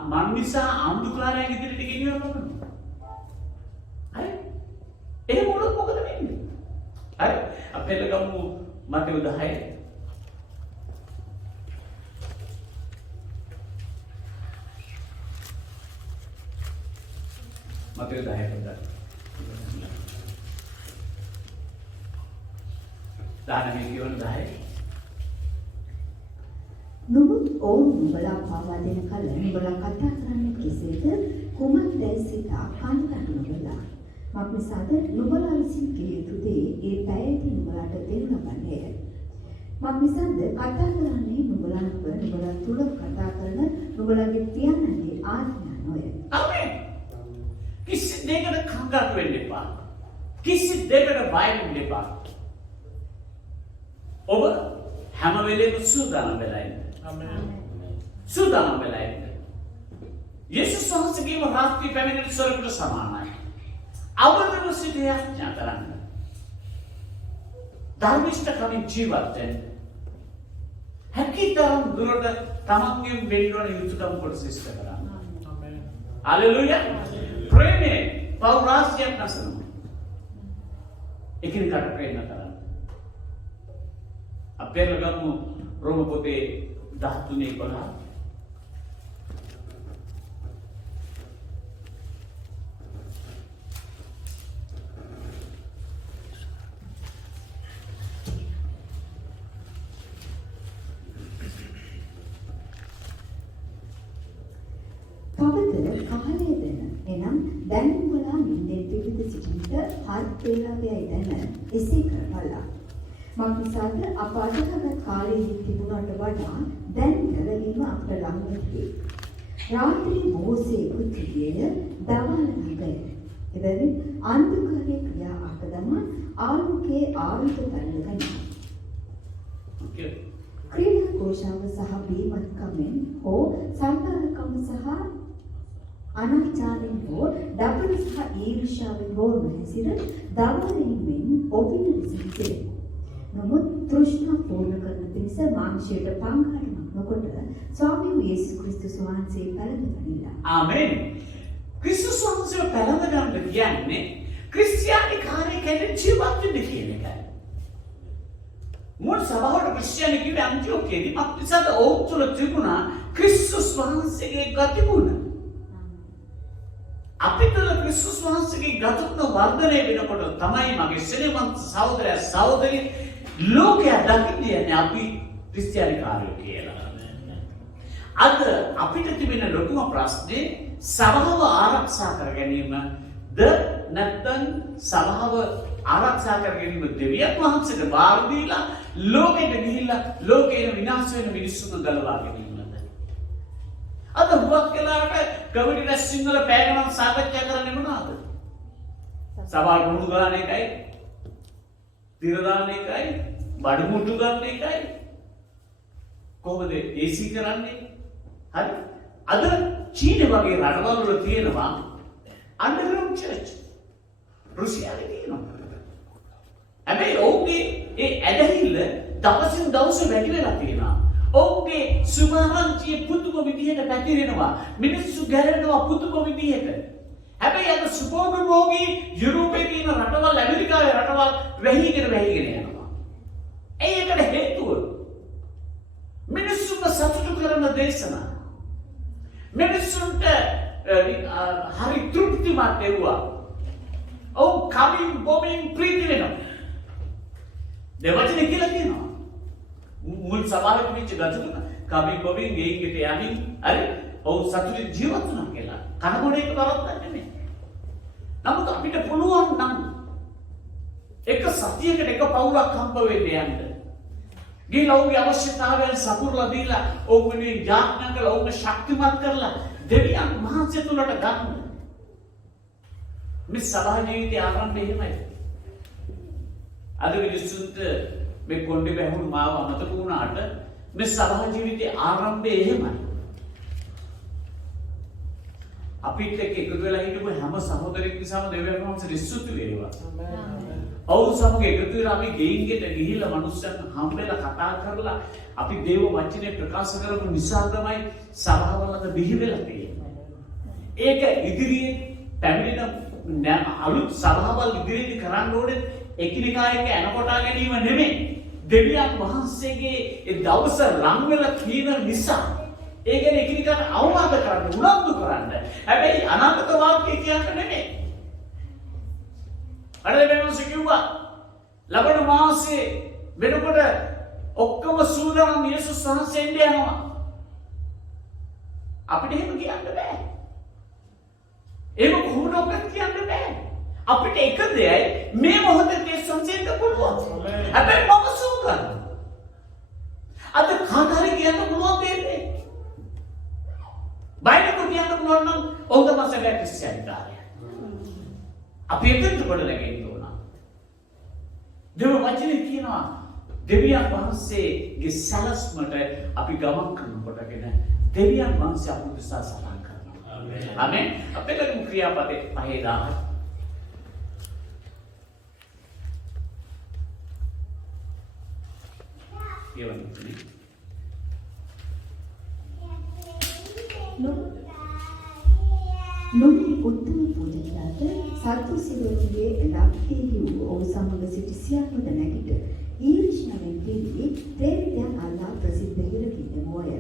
මන් නිසා අන්ධකාරයෙන් ඉදිරියට ගෙනියනවා. හරි? එහෙම වුණොත් මොකද වෙන්නේ? හරි? අපි ලගමු මතෙව් 10. මතෙව් 10 පොත. 19 කියවන 10. නමුත් ඔවුන් නුඹලා පාවා දෙන කල නුඹලා කතා කරන්නේ කෙසේද? කුමක්දැයි සිතා කන්දට නුඹලා. මක්නිසාද නුඹලා විසින් කිය යුතු දේ ඒ පැයදී නුඹලාට දෙනු ලබන්නේය. මක්නිසාද කතා කරන්නේ නුඹලාව නුඹලා තුල කතා කරන නුඹලාගේ පියාණන්ගේ ආඥා නොය. ආමේන්. කිසි දෙයකට කංගාටු වෙන්න එපා. කිසි දෙයකට බය වෙන්න එපා. ඔබ හැම වෙලේම සූදානම් වෙලා ඉන්න. ආමේන්. සූදානම් වෙලා ඉන්න. යේසුස් වහන්සේගේම රාත්‍රී පැමිණෙන ස්වරූපට සමානයි. අවරදම සිටිය ඥා කරන්න. ධර්මිෂ්ඨකමින් ජීවත් වෙන්න. හැකියතරම් දුරට තමන්ගේ වෙන්න ඕන යුතුයකම් කොට ශිෂ්ට කරන්න. ආමේන්. හalleluya. ප්‍රේමේ පෞරාස්යක් නැසනවා. එකිනෙකට ප්‍රේම කරන්න. අපේ ළඟම රෝම පොතේ 13:11 පවත කාලය දෙන එනම් දැන් නුඹලා නින්දෙන් පිවිද සිටින්ට හත් වේලාවයි දැන එසේ කරපළා. මක්නිසාද අප අදහගත් කාලයේ තිබුණාට වඩා දැන් ගැලවීම අපට ළඟ වෙයි. රාත්‍රී බොහෝසේ කුත්තියේ දවල් නගය. එබැවින් අන්ධකාරයේ ක්‍රියා අකදම ආලෝකයේ ආවිත පැනගෙන. ක්‍රීඩා ഘോഷාව සහ බීමත්කමෙන් හෝ සංකාරකම සහ අනාචාරයෙන් හෝ දබර සහ ඊර්ෂ්‍යාවෙන් හෝ නොහැසිර දවල්ෙන් මෙන් ඔබින විසිරේ. නමුත් තෘෂ්ණා පූර්ණ කරන පිණිස මාංශයට පංගාටමක් නොකොට ස්වාමී යේසුස් ක්‍රිස්තුස් වහන්සේ පැලඳගනිලා. ආමේන්. ක්‍රිස්තුස් වහන්සේ පැලඳ ගන්න කියන්නේ ක්‍රිස්තියානි කාර්ය කෙරෙහි ජීවත් වෙන්න කියන එකයි. මුල් සභාවට ක්‍රිස්තියානි කිව්වේ අන්තිෝකියේදී මක්නිසාද ඔවුන් තුළ තිබුණා ක්‍රිස්තුස් වහන්සේගේ ගතිගුණ. අපි තුළ ක්‍රිස්තුස් වහන්සේගේ ගතිගුණ වර්ධනය වෙනකොට තමයි මගේ සෙනෙහවන්ත සහෝදරයා සහෝදරි ලෝකයා දකින්නේ අපි ක්‍රිස්තියානි කාර්යෝ කියලා. අද අපිට තිබෙන ලොකුම ප්‍රශ්නේ සභාව ආරක්ෂා කර ගැනීමද නැත්නම් සභාව ආරක්ෂා කර ගැනීම දෙවියන් වහන්සේට බාර දීලා ලෝකෙට ගිහිල්ලා ලෝකේන විනාශ වෙන මිනිස්සුන් ගලවා ගැනීමද? අද හුවක් කලාට කමිටි රැස්වීම් වල පැය ගණන් සාකච්ඡා කරන්නේ මොනවද? සභාවට මුණු ගන්න එකයි, තිර දාන එකයි, බඩු මුට්ටු ගන්න එකයි. කොහොමද AC කරන්නේ? හරි. අද චීන වගේ රටවල් වල තියෙනවා අන්ඩර්ග්‍රවුන්ඩ් චර්ච්. රුසියාවේ තියෙනවා. හැබැයි ඔවුන්ගේ ඒ ඇදහිල්ල දවසින් දවස වැඩි වෙලා තියෙනවා. ඔවුන්ගේ සුභාරංචිය පුදුම විදිහට පැතිරෙනවා. මිනිස්සු ගැරෙනවා පුදුම විදිහට. හැබැයි අද සුභෝගී යුරෝපයේ තියෙන රටවල් ඇමරිකාවේ රටවල් වැහිගෙන යනවා. ඒකට හේතුව මිනිස්සුන්ව සතුටු කරන දේශනා. මිනිස්සුන්ට හරි තෘප්තිමත් වෙවුවා. ඔව් කමින් බොමින් ප්‍රීති වෙනවා. දෙවචනේ කියලා කියනවා. මුල් සභාවේ පිටිච්ච ගතුන කමින් බොමින් ගෙයින්කට යමින් හරි ඔව් සතුටින් ජීවත් වෙනවා කියලා. කනගොඩ එක කරත්තක් නෙමෙයි. නමුත් අපිට පුළුවන් නම් එක සතියකට එක පවුලක් හම්බ වෙන්න යන්න. ගිහිල්ලා ඔවුන්ගේ අවශ්‍යතාවයන් සපුරලා දීලා ඔවුන්ගේ යාඥා කරලා ඔවුන්ව ශක්තිමත් කරලා දෙවියන් වහන්සේ තුලට ගන්න. මේ සභා ජීවිතය ආරම්භය එහෙමයි. අද මිනිස්සුන්ට මේ කොණ්ඩේ බැහුණු මාව අමතක වුණාට මේ සභා ජීවිතයේ ආරම්භය එහෙමයි. අපිට එකතු වෙලා හිටපු හැම සහෝදරෙක් නිසාම දෙවියන් වහන්සේ රිස්සුතු වේවා. ආමේන්. ඔවුන් සමග එකතු වෙලා අපි ගෙයින්ගෙට ගිහිල්ලා මනුස්සයන් හම්බෙලා කතා කරලා අපි දේව වචනේ ප්‍රකාශ කරපු නිසා තමයි සභාවලක බිහි වෙලා තියෙන්නේ. ඒක ඉදිරියේ පැමිණෙන අලුත් සභාවල් ඉදිරියේදී කරන්න ඕනේ එකිනෙකා එක්ක එනකොටා ගැනීම නෙමෙයි. දෙවියන් වහන්සේගේ ඒ දවස ලං වෙලා තියෙන නිසා ඒ කියන්නේ එකිනෙකාට අවවාද කරන්න උනන්දු කරන්න. හැබැයි අනාගත වාක්‍ය කියන්නේ නෙමෙයි. අර දෙවියන්ස කිව්වා ලබන මාසේ වෙනකොට ඔක්කොම සූදානම් යේසුස් වහන්සේ එන්න යනවා. අපිට එහෙම කියන්න බෑ. එහෙම කොහොමද කියන්න බෑ. අපිට එක දෙයයි මේ මොහොතේ යේසුස් වහන්සේ එන්න පුළුවන්. හැබැයි මම සූදානම්. අද කාට හරි කියන්න පුළුවන් දෙන්නේ. බයිබල් කියන්න පුළුවන් නම් ඔහු තමයි සැබෑ ක්‍රිස්තියානිකාරය. අපි එතනට කොට නැගෙන්න ඕන. දෙව වචනේ කියනවා දෙවියන් වහන්සේගේ සැලැස්මට අපි ගමන් කරනකොටගෙන දෙවියන් වහන්සේ අපට උදෙසා සලකනවා. ආමේන්. ආමේන්. අපේ ළඟ ක්‍රියාපදේ 5:10. කියවන්නේ. නොමි උත්තම පූජකයාට සත්තුසිරුගේ ලක්කේහි වූ ඔහු සමග සිටි සියල්ලද නැගිට ඊර්ෂ්‍යාවෙන් පිරී ප්‍රේතයන් අල්ලා ප්‍රසිද්ධ හිරකින්නමෝය.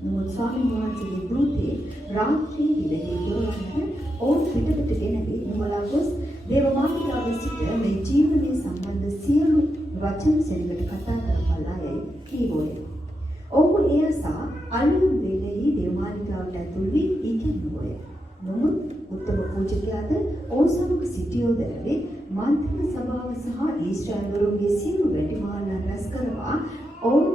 නමුත් ස්වාමීන් වහන්සේගේ දූතේ රාත්‍රී විලේ දොරවන්නට ඔවුන් පිටපත ගෙනදී නුඹලා ගොස් දේවමාලිගාවේ සිට මේ ජීවනයේ සම්බන්ධ සියලු වචන සෙනඟට කතා කරපළා යයි කීවෝය. ඔහු එයසා අලුත් වේලෙහි දේවමාලිගාවට ඇතුල් වී ඉගෙනුවෝය. නමුත් උත්තම පූජකයාද ඔවුන් සමග සිටියෝද ඇවේ මන්ත්‍රණ සභාව සහ ඊශ්‍රායල්වරුන්ගේ සියලු වැඩිමාල්ලා රැස් කරවා ඔවුන්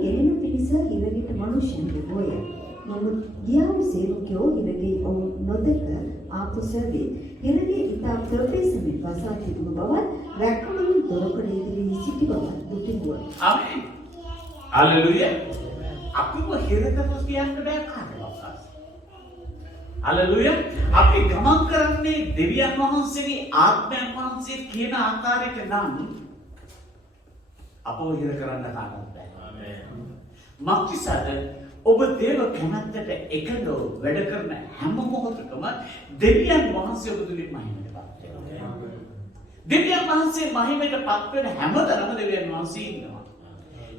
ගෙනෙනු පිණිස හිරගිට මනුෂ්‍යයන් වූය. නමුත් ගියාවු සේවකයෝ හිරගේ ඔවුන් නොදක ආපු සැදී හිරගේ ඉතා ප්‍රවේශමෙන් වසා තිබුණු බවත් රැකවලින් දොරකඩ ඉදිරියේ සිටි බවත් දුටිගුවා. ආමේන්. හalleluya. අපිව හිරකම කියන්න බෑ කාටවත්. හalleluya. අපි ගමන් කරන්නේ දෙවියන් වහන්සේගේ ආත්මයන් වහන්සේ කියන ආකාරයක නම් අපව හිර කරන්න කාටවත් බෑ. ආමේන්. මක්නිසාද ඔබ දේව කැමැත්තට එකඟව වැඩ කරන හැම මොහොතකම දෙවියන් වහන්සේ ඔබ තුලින් මහිමයටපත් වෙනවා. දෙවියන් වහන්සේ මහිමයටපත් වෙන හැමතැනම දෙවියන් වහන්සේ ඉන්නවා.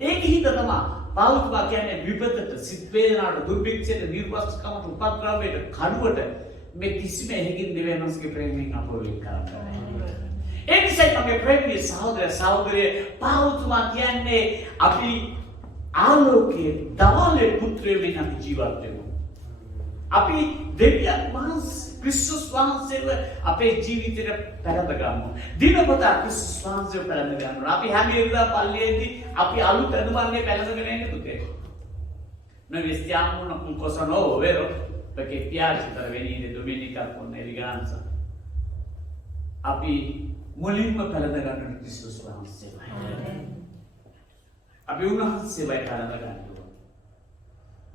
ඒක හිත තමයි පෞලතුමා කියන්නේ විපතට, සිත් වේදනාවට, දුර්භික්ෂයට, නිර්වස්කමට, උපද්‍රවයට, කඩුවට මේ කිසිම එහෙකින් දෙවියන් වහන්සේගේ ප්‍රේමයෙන් අපව වෙන් කරන්නේ. ඒ නිසා අපේ ප්‍රේමී සහෝදර සහෝදරිය පෞලතුමා කියන්නේ අපි ආලෝකයේ දවල්ේ පුත්‍රයෙක් අපි ජීවත් වෙනවා. අපි දෙවියන් වහන්සේ ක්‍රිස්තුස් වහන්සේව අපේ ජීවිතේට පැලඳ ගන්නවා. දිනපතා ක්‍රිස්තුස් වහන්සේව පැලඳ ගන්නවා. අපි හැම ඉරිදා පල්ලියේදී අපි අලුත් අඳුමන්නේ පැලඳගෙන ඉන්නේ පුතේ. Noi vestiamo una cosa nuova, vero? Perché piace per venire domenica con eleganza. අපි මුලින්ම පැලඳ ගන්න ක්‍රිස්තුස් වහන්සේවයි. අපි උන්වහන්සේවයි පැලඳ ගන්නවා.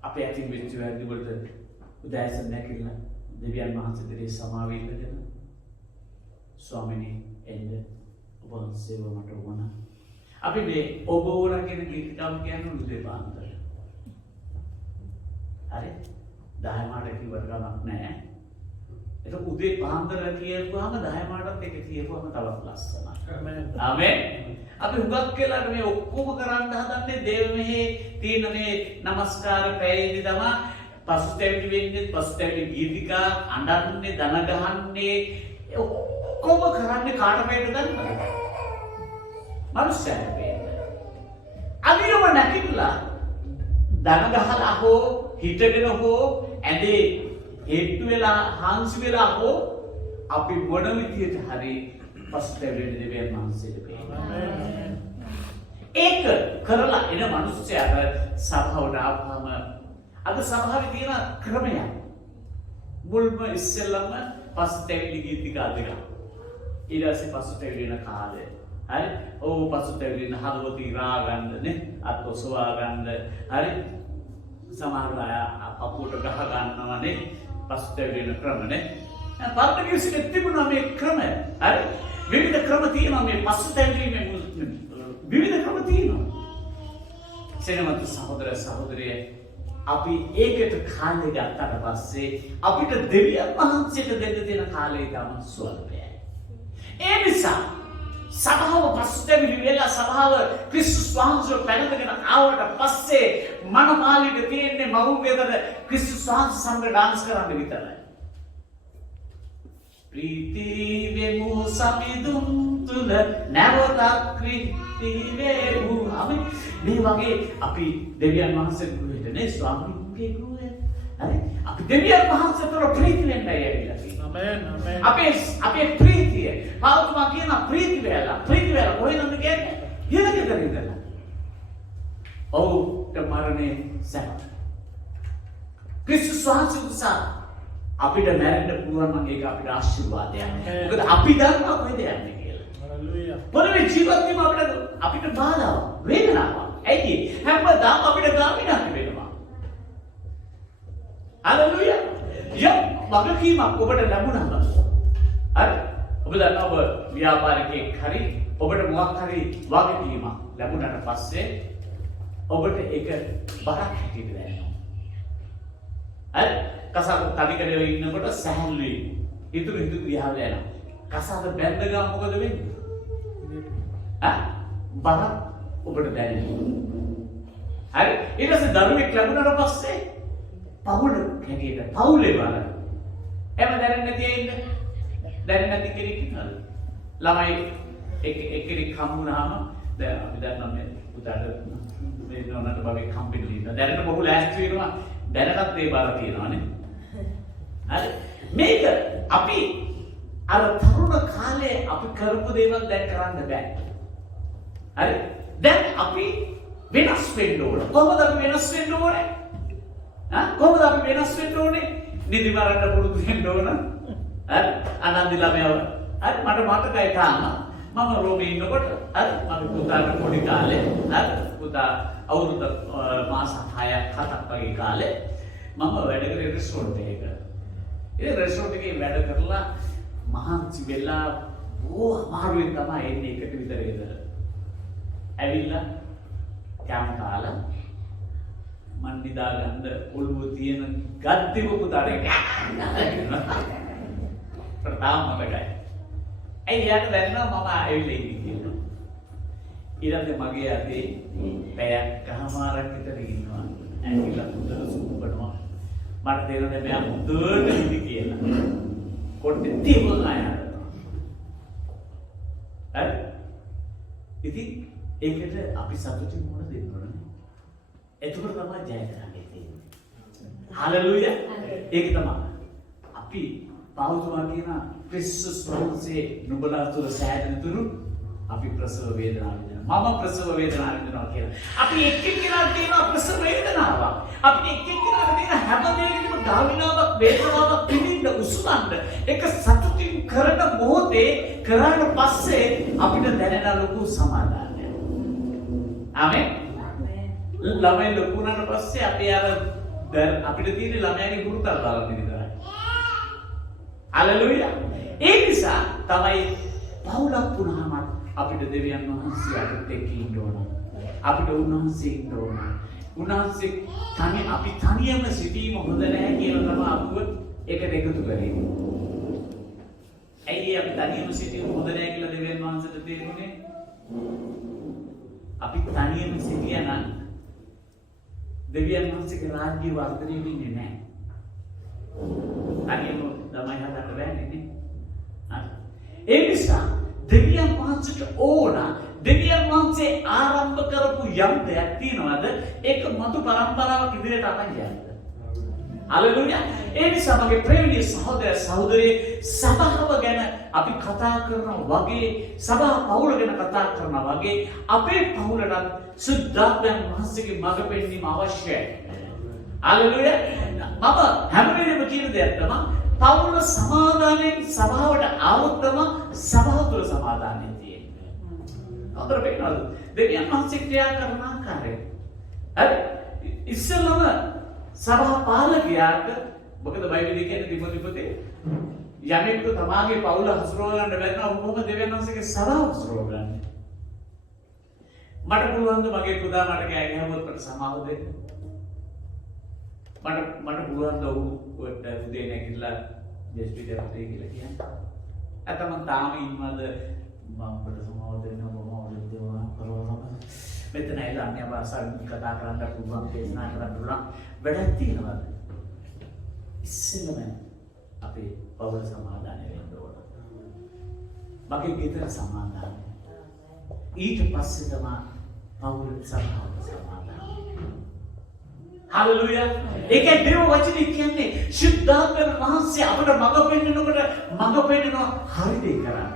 අපේ අතින් වෙච්ච වැරදි වලට උදෑසන නැගිටලා දෙවියන් වහන්සේ දෙරේ සමාව ඉල්ලගෙන ස්වාමිනේ එන්න ඔබ වහන්සේව මට ඕන. අපි මේ ඔබ ඕන කියන ගීතම් කියන්නේ උදේ පාන්දර. හරි? 10 මාට කිව්වට කමක් නැහැ. ඒක උදේ පාන්දර කියපුවාම 10 මාටත් එක කියපුවාම තවත් ලස්සනයි. ආමේන්. අපි හුඟක් කියලා මේ ඔක්කොම කරන්න හදන්නේ දේව මෙහි තියෙන මේ নমස්කාර පැයේදී තමයි පසුතැවිලි වෙන්නේ, පසුතැවිලි ගීතිකා අඬන්නේ, දන ගහන්නේ ඔක්කොම කරන්නේ කාට වේද දන්නවද? මනුස්සයෙක් වේද. අදිනම නැකිලා දන ගහලා හෝ හිටගෙන හෝ ඇඳේ හේතු වෙලා හාන්සි වෙලා හෝ අපි මොන විදියට හරි පසුතැවිලි දෙවියන් වහන්සේට වේද. ඒක කරලා එන මනුස්සයාට සභාවට ආවම අද සභාවේ තියෙන ක්‍රමයක් මුල්ම ඉස්සෙල්ලම පසුතැවිලි ගීතිකා දෙක. ඊට පස්සේ පසුතැවිලි වෙන කාලය. හරි? ඔව් පසුතැවිලි වෙන හදවත ඉරා ගන්න නේ. අත් ඔසවා ගන්න. හරි? සමහර අය අපුවට ගහ ගන්නවනේ පසුතැවිලි වෙන ක්‍රම නේ. පාර්ලිමේන්තුවේ තිබුණා මේ ක්‍රමය. හරි? විවිධ ක්‍රම තියෙනවා මේ පසුතැවිලි මේ විවිධ ක්‍රම තියෙනවා. සෙනමත් සහෝදර සහෝදරිය අපි ඒකට කාලය ගත්තට පස්සේ අපිට දෙවියන් වහන්සේට දෙන්න තියෙන කාලය තමයි ස්වල්පයි. ඒ නිසා සභාව පසුතැවිලි වෙලා සභාව ක්‍රිස්තුස් වහන්සේව පැනගෙන ආවට පස්සේ මනමාලිට තියෙන්නේ මවුන් ගෙදර ක්‍රිස්තුස් වහන්සේ සමග ඩාන්ස් කරන්න විතරයි. ප්‍රීති වෙමු සමිඳුන් තුල නැවතත් ප්‍රීතිවේමු. අපි මේ වගේ අපි දෙවියන් වහන්සේ ගුරුවරනේ ස්වාමීන්ගේ ගුරුවරයා. හරි? අපි දෙවියන් වහන්සේතර ප්‍රීති වෙන්නයි ඇවිල්ලා තියෙන්නේ. ආමෙන් ආමෙන්. අපේ ප්‍රීතිය. පාවුතුමා කියන ප්‍රීති වේලා කොහෙන්ද කියන්නේ? ඊළඟට ඉඳලා. ඔව් මරණේ සැප. ක්‍රිස්තුස් වහන්සේ උසා අපිට මැරෙන්න පුළුවන් නම් ඒක අපිට ආශිර්වාදයක්. මොකද අපි දන්නවා කොහෙද යන්නේ කියලා. හලෙලූයා. පොළවේ ජීවත් වීම අපිට බාධාවක්, වේදනාවක්. ඇයි? හැමදාම අපිට ගාමිණක් වෙනවා. හලෙලූයා. වගකීමක් ඔබට ලැබුණාම. හරි? ඔබ දන්නවා ඔබ ව්‍යාපාරිකයෙක් හරි ඔබට මොකක් හරි වගකීමක් ලැබුණාට පස්සේ ඔබට ඒක බරක් හැටියට දැනෙනවා. හරි? කසාද තනිකරේ ඉන්නකොට සැහැල්ලුයි. හිතුරු ගියාම යනවා. කසාද බැඳ ගම මොකද වෙන්නේ? බරක් ඔබට දැනෙනවා. හරි? ඊට පස්සේ දරුවෙක් ලැබුණාට පස්සේ පවුල හැටියට පවුලේ බර. එම දැනෙන්නේ නැති ඉන්නේ. දැනෙන්නේ නැති කෙනෙක් ඉන්නවද? ළමයි එක්කෙනෙක් හම්බුනහම දැන් අපි දන්නවා මේ පුතාට මේ නෝනට බබෙක් හම්බෙන්න ඉන්න. දැනට බොහෝ ලෑස්ති වෙනවා. දැනටත් ඒ බර තියෙනවානේ. හරි? මේක අපි අර තරුණ කාලේ අපි කරපු දේවල් දැන් කරන්න බෑ. හරි? දැන් අපි වෙනස් වෙන්න ඕන. කොහොමද අපි වෙනස් වෙන්න ඕනේ? කොහොමද අපි වෙනස් වෙන්න ඕනේ? නිදි මරන්න පුරුදු වෙන්න ඕන. හරි? ආනන්දි ළමයව. හරි? මට මතකයි තාම. මම රෝමේ ඉන්නකොට හරි මගේ පුතාට පොඩි කාලේ හරි පුතා අවුරුදු මාස 6ක් 7ක් වගේ කාලේ මම වැඩ කරේ රෙස්ටොරන්ට් එකක. ඒ රෙස්ටොරන්ට් එකේ වැඩ කරලා මහන්සි වෙලා අමාරුවෙන් තමයි එන්නේ එකට විතර ඉඳලා. ඇවිල්ලා කෑම කාලා මන් නිදා ගන්න ඔළුව තියෙන ගද්දෙම පුතාට ප්‍රතාම මතකයි. එයාට දැනෙනවා මම ඇවිල්ලා ඉන්නේ කියලා. ඊළඟට මගේ අතේ පැයක් කහමාරක් විතර ඉන්නවා. ඇවිල්ලා හොඳට සුප්පනවා. මට තේරෙන්නේ මෙයා හොඳට ඉඳි කියලා. කොට්ටේ තියුණා යාර. හරි? ඉතින් ඒකට අපි සතුටින් මොන දෙන්න ඕනද? එතකොට තමයි ජය කරන්නේ තියෙන්නේ. හලෙලූයා. ඒක තමයි. අපි පාවුතුමා කියන ක්‍රිස්තුස් වහන්සේ නුඹලා තුළ සෑදෙන තුරු අපි ප්‍රසව වේදනාව විඳිනවා. මම ප්‍රසව වේදනාව විඳිනවා කියලා. අපි එක්කෙනාට තියෙන ප්‍රසව වේදනාව. අපි එක්කෙනාට තියෙන හැම දෙයකම ගාමිණාවක් වේදනාවක් පිළිඳ උසුලන්න ඒක සතුටින් කරන මොහොතේ කරාට පස්සේ අපිට දැනෙන ලොකු සමාදානයක්. ආමෙන්. ළමයි ලොකු වුණාට පස්සේ අපි අර අපිට තියෙන ළමයාගේ ගුරුතල් බලන්න විතරයි. හලෙලූයා. ඒ නිසා තමයි පවුලක් වුණාම අපිට දෙවියන් වහන්සේ අපිට එක්ක ඉන්න ඕන. අපිට උන්වහන්සේ ඉන්න ඕන. උන්වහන්සේ අපි තනියම සිටීම හොඳ නැහැ කියලා තමයි අපුව එකට එකතු කරේ. ඇයි අපි තනියම සිටීම හොඳ නැහැ කියලා දෙවියන් වහන්සේට තේරුනේ? අපි තනියම සිටියා නම් දෙවියන් වහන්සේගේ රාජ්‍ය වර්ධනය වෙන්නේ නැහැ. තනියම ළමයි හදන්න බෑනේ නේ. ඒ නිසා දෙවියන් වහන්සේට ඕන දෙවියන් වහන්සේ ආරම්භ කරපු යම් දෙයක් තියෙනවද ඒක මතු පරම්පරාවක් ඉදිරියට අරන් යන්න. හලෙලූයා. ඒ නිසා මගේ ප්‍රේමීය සහෝදර සහෝදරිය සභාව ගැන අපි කතා කරනවා වගේ සභා පවුල ගැන කතා කරනවා වගේ අපේ පවුලට සුද්ධාත්මයන් වහන්සේගේ මඟ පෙන්වීම අවශ්‍යයි. හලෙලූයා. මම හැම වෙලේම කියන දෙයක් තමයි පවුල සමාදානයෙන් සභාවට ආවොත් තමයි සභාව තුළ සමාදානය තියෙන්නේ. අතර වෙනවද? දෙවියන් වහන්සේ ක්‍රියා කරන ආකාරය. හරි? ඉස්සෙල්ලම සභා පාලකයාට මොකද බයිබලයේ කියන්නේ තිබුණේ පොතේ යමෙක්ට තමාගේ පවුල හසුරව ගන්න බැන්නා කොහොමද දෙවියන් වහන්සේගේ සභාව හසුරව ගන්නේ? මට පුළුවන් ද මගේ පුතා මට කෑ ගහුවොත් මට සමාව දෙන්න? මට පුළුවන් ද උට උදේ නැගිටලා දෙස්පිට යන්න කියලා කියන්නේ? අතම තාම ඉන්නවද මම ඔබට සමාව දෙන්න මොනවද දෙනවා කරවනවා මෙතන ඇවිල්ලා අන්‍ය භාෂාවෙන් කතා කරන්න පුළුවන් දේශනා කරන්න පුළුවන් වැඩක් තියෙනවද? ඉස්සෙල්ලම අපේ පවුල සමාදානය වෙන්න ඕන. මගේ ගෙදර සමාදානය. ඊට පස්සේ තමයි පවුල් සභාව සමාදන්. හලෙලූයා. ඒකේ දේව වචනේ කියන්නේ ශුද්ධාත්ම වහන්සේ අපට මඟ පෙන්වනකොට මඟ පෙන්වනවා හරි දේ කරන්න.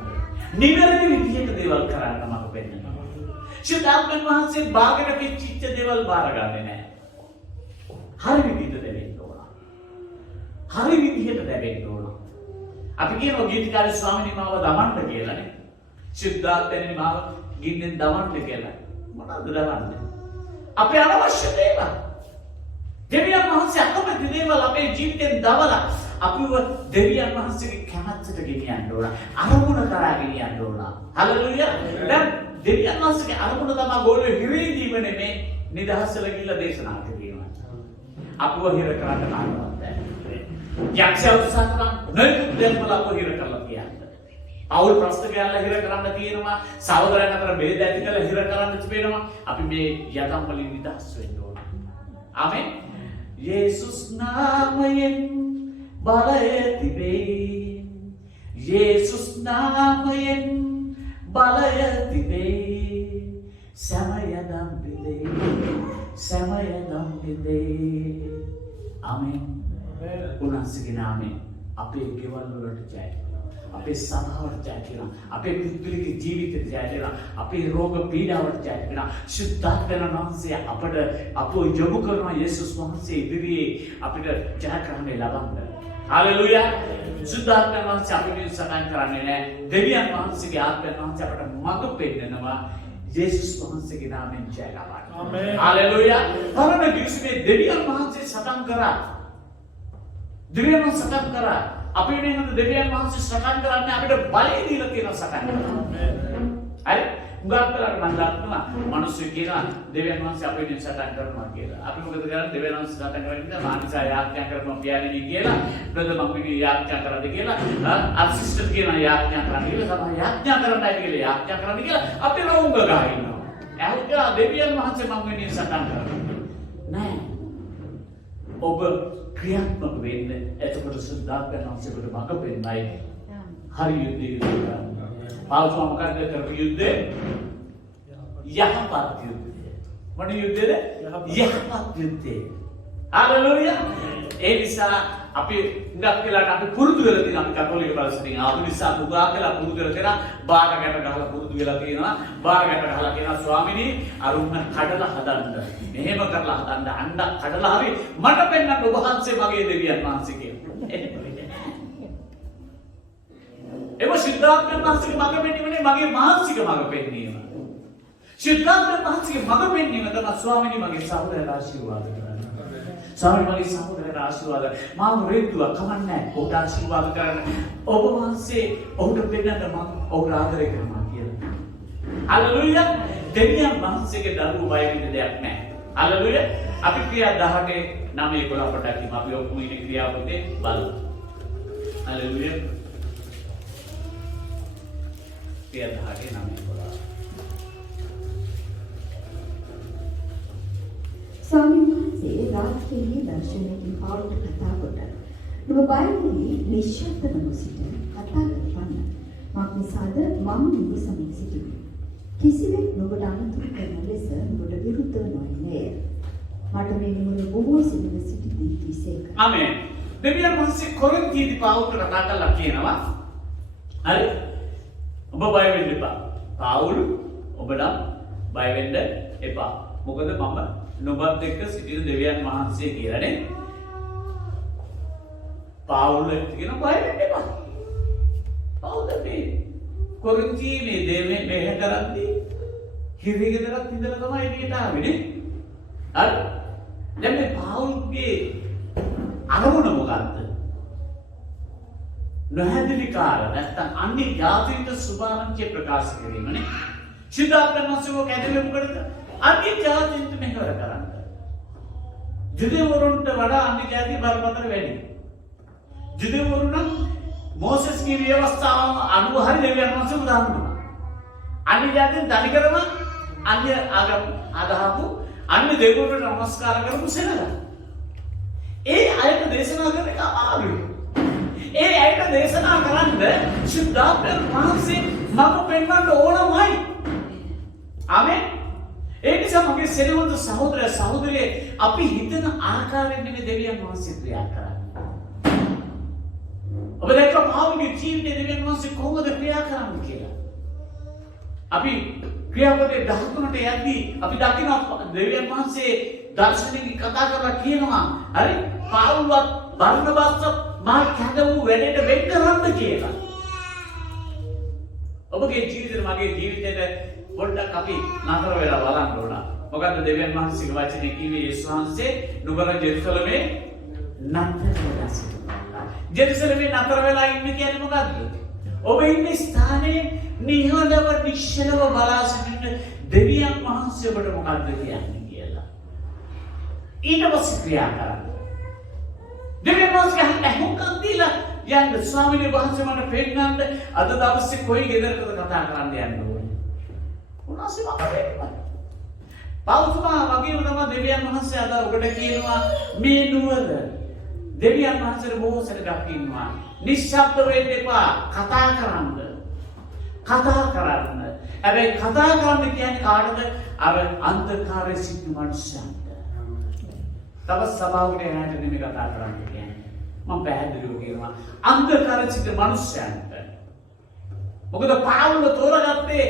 නිවැරදි විදිහට දේවල් කරන්න මඟ පෙන්වනවා. ශුද්ධාත්ම වහන්සේ බාගට පිච්චිච්ච දේවල් බාරගන්නේ නැහැ. හරි විදිහට දෙවෙන්න ඕන. හරි විදිහට දෙවෙන්න ඕන. අපි කියනවා ගීතකාරී ස්වාමීනි මාව දමන්න කියලානේ. ශුද්ධාත්මෙනි මාව ගින්නෙන් දමන්න කියලා. මොනවද දවන්නේ? අපේ අනවශ්‍ය දේවල්. දෙවියන් වහන්සේ අකමැති දේවල් අපේ ජීවිතෙන් දවලා අපිව දෙවියන් වහන්සේගේ කැමැත්තට ගෙනියන්න ඕන. අරමුණ කරා ගෙනියන්න ඕන. හලෙලූයා. දැන් දෙවියන් වහන්සේගේ අරමුණ තමයි ගෝලෙ හිරේදීම නෙමේ නිදහසල ගිහිල්ලා දේශනා කරනවා. අපව හිර කරන්න කාටවත් බැහැ. යක්ෂයා උත්සාහ කරන නොයෙකුත් දේවල් අපව හිර කරලා කියන්නේ. පෞල් ප්‍රශ්න කියලා හිර කරන්න තියෙනවා. සහෝදරයන් අතර ભેද ඇති කරලා හිර කරන්න තිබෙනවා. අපි මේ යතම් වලින් නිදහස් වෙන්න ඕන. ආමෙන්. යේසුස් නාමයෙන් බලය තිබේ. යේසුස් නාමයෙන් බලය තිබේ. සමයදම් පිදේ. සමයදම් පිදේ. ආමෙන්. උන්වහන්සේගේ නාමයෙන් අපේ ගෙවල් වලට ජය. අපේ සභාවට ජය කියලා. අපේ පුද්ගලික ජීවිතයට ජය කියලා. අපේ රෝග පීඩාවට ජය කියලා. ශුද්ධාත්ම වහන්සේ අපව යොමු කරන යේසුස් වහන්සේ ඉදිරියේ අපිට ජයග්‍රහණය ලබන්න. හalleluya. ශුද්ධාත්ම වහන්සේ අපිට සටන් කරන්නේ නැහැ. දෙවියන් වහන්සේගේ ආත්මයන් වහන්සේ අපට මඟ පෙන්නනවා. යේසුස් වහන්සේගේ නාමයෙන් ජය ලබන්න. ආමේන්. හalleluya. පරණ දිවසේ දෙවියන් වහන්සේ සටන් කරා. දෙවියන් වහන්සේ සටන් කරා. අපි වෙනද දෙවියන් වහන්සේ සටන් කරන්නේ අපිට බලය දීලා තියෙන සටන් කරනවා. හරි? උගාත්තලට මම දන්නවා මිනිස්සු කියනවා දෙවියන් වහන්සේ අපිට සටන් කරනවා කියලා. අපි මොකද කරන්නේ දෙවියන් වහන්සේ සටන් කරන්නේ මානසික යාඥා කරනවා පියාණෙනි කියලා. බ්‍රදර් මම මේ යාඥා කරද්ද කියලා අසිස්ටන්ට් කියනවා යාඥා කරන්න කියලා. තමයි යාඥා කරන්නයි කියලා යාඥා කරන්න කියලා අපි රෝංග ගා ඉන්නවා. ඇහුවා දෙවියන් වහන්සේ මම වෙනින් සටන් කරනවා. නෑ. ඔබ ක්‍රියාත්මක වෙන්න එතකොට සුද්ධාත්ම වහන්සේට මඟ පෙන්නයි හරි යුද්ධය කරන්න. පාවුස් මොකක්ද කරපු යුද්ධේ? යහපත් යුද්ධය. මොන යුද්ධයද? යහපත් යුද්ධය. හalleluya. ඒ නිසා අපි හුඟක් වෙලාවට අපි පුරුදු වෙලා තියෙන අපි කතෝලික පරිසරයෙන් ආපු නිසා පුරා කළා පුරුදු කරලා බාරකට ගහලා පුරුදු වෙලා තියෙනවා. බාරකට ගහලා කියනවා ස්වාමිනී අරුණ කඩලා හදන්න. මෙහෙම කරලා හදන්න අණ්ඩක් කඩලා හරි මට පෙන්වන්න ඔබ වහන්සේ මගේ දෙවියන් වහන්සේ කියලා. ඒක සිද්ධාර්ථ වහන්සේගේ මඟ පෙන්වීමනේ මගේ මානසික මඟ පෙන්වීම. සිද්ධාර්ථ වහන්සේගේ මඟ පෙන්වීම තමයි ස්වාමිනී මගේ සහෝදරයා ආශිර්වාද කරන්න. ස්වාමීනි මගේ සහෝදරයා ආශිර්වාද මාව රෙද්දුවා කමන්නේ ඔහුට ආශිර්වාද කරන්න. ඔබ වහන්සේ ඔහුට පෙන්වන්න මම ඔහුට ආදරය කරනවා කියලා. හalleluya. දෙවියන් වහන්සේගේ දරුවෝ බය වෙන්න දෙයක් නැහැ. හalleluya. අපි ක්‍රියා 18 9 11 පොඩ්ඩක් අපි ඔක්කොම ඉන්නේ ක්‍රියාපතේ බලමු. හalleluya. ක්‍රියා 18 9 11 ස්වාමීන් වහන්සේ රාත්‍රියේ දර්ශනයකින් පාවුලට කතා කොට නුඹ බයවුනි නිශ්ශබ්දව සිට කතා කරපන්න. මක් නිසාද මම නුඹ සමග සිටිමි. කිසිවෙක් නුඹට අනුතුරු කරන ලෙස නුඹට විරුද්ධව නොයන්නේ. මට මේ නුඹ බොහෝ සිටින සිටිදී කිසේක. ආමේන්. දෙවියන් වහන්සේ කොරින්තියේදී පාවුලට කතා කරලා කියනවා. හරි? ඔබ බය වෙන්න එපා. පාවුල් ඔබට බය වෙන්න එපා. මොකද මම නොබත් එක්ක සිටින දෙවියන් වහන්සේ කියලානේ. පාවුල් කියන බය වෙන්න එපා. පෞද්ගලික කොරින්තියේ මේ දෙමේ මෙහෙ කරද්දී හිරිගෙදරත් ඉඳලා තමයි එළියට ආවේ නේ. හරි. දැන් මේ පාවුල්ගේ අරමුණ මොකක්ද? නොහැදිලි කාල නැත්තම් අන්‍ය ජාතික සුභාරංචිය ප්‍රකාශ කිරීමනේ. සිතාත්මසව කැදෙන්නේ මොකටද? අන්‍ය ජාතින්ට මෙහෙවර කරන්න. ජුදෙවරුන්ට වඩා අන්‍ය ජාති බරපතල වැඩි. ජුදෙවරුන් මෝසස්ගේ ව්‍යවස්ථාව අනුව හරි දෙවියන් වහන්සේ උදාහරණ දුන්නා. අන්‍ය ජාතින් තනිකරම අන්‍ය ආගම ආදහපු අන්‍ය දෙවිවරුන්ට නමස්කාර කරපු සෙනඟ. ඒ අයට දේශනා කරන එක අමාරුයි. ඒ අයට දේශනා කරන්න ශුද්ධාත්ම වහන්සේ මම පෙන්වන්න ඕනමයි. මගේ සෙනවන්ත සහෝදරය සහෝදරිය අපි හිතන ආකාරයෙන් නෙමෙයි දෙවියන් වහන්සේ ක්‍රියා කරන්නේ. ඔබ දැක්ක පාවුලගේ ජීවිතේ දෙවියන් වහන්සේ කොහොමද ක්‍රියා කරන්නේ කියලා. අපි ක්‍රියාපදේ 13ට යද්දී අපි දකිනවා දෙවියන් වහන්සේ දර්ශනයකින් කතා කරලා කියනවා හරි පාවුලවත් බර්නබාස්වත් මා කැඳවූ වැඩේට වෙන් කරන්න කියලා. ඔබගේ ජීවිතේ මගේ ජීවිතේට පොඩ්ඩක් අපි නතර වෙලා බලන්න ඕන. මොකද දෙවියන් වහන්සේගේ වචනේ කිව්වේ යේසුස් වහන්සේ නුඹලා ජෙරුසලමේ නතර වෙලා සිටිනවා. ජෙරුසලමේ නතර වෙලා ඉන්නේ කියන්නේ මොකද්ද? ඔබ ඉන්නේ ස්ථානයේ නිහඬව නිශ්චලව බලා සිටින දෙවියන් වහන්සේ ඔබට මොකද්ද කියන්නේ කියලා. ඊට පස්සේ ක්‍රියා කරන්න. දෙවියන් වහන්සේ අහුම්කම් දීලා යන්න ස්වාමීන් වහන්සේ මට පෙන්නන්න අද දවසේ කොයි ගෙදරකද කතා කරන්න යන්න ඕනේ. උනාසේ මම දෙන්නම්. පෞතුමා වගේම තමයි දෙවියන් වහන්සේ අද ඔබට කියනවා මේ නුවර දෙවියන් වහන්සේට බොහෝ සැරයක් ඉන්නවා. නිශ්ශබ්ද වෙන්න එපා කතා කරන්න. කතා කරන්න. හැබැයි කතා කරන්න කියන්නේ කාටද? අර අන්ධකාරයේ සිටින මනුස්සයන්ට. තව සභාවකට යන්නට නෙමෙයි කතා කරන්න කියන්නේ. මම පැහැදිලිව කියනවා අන්ධකාරයේ සිටින මනුස්සයන්ට. මොකද පාවුල තෝරගත්තේ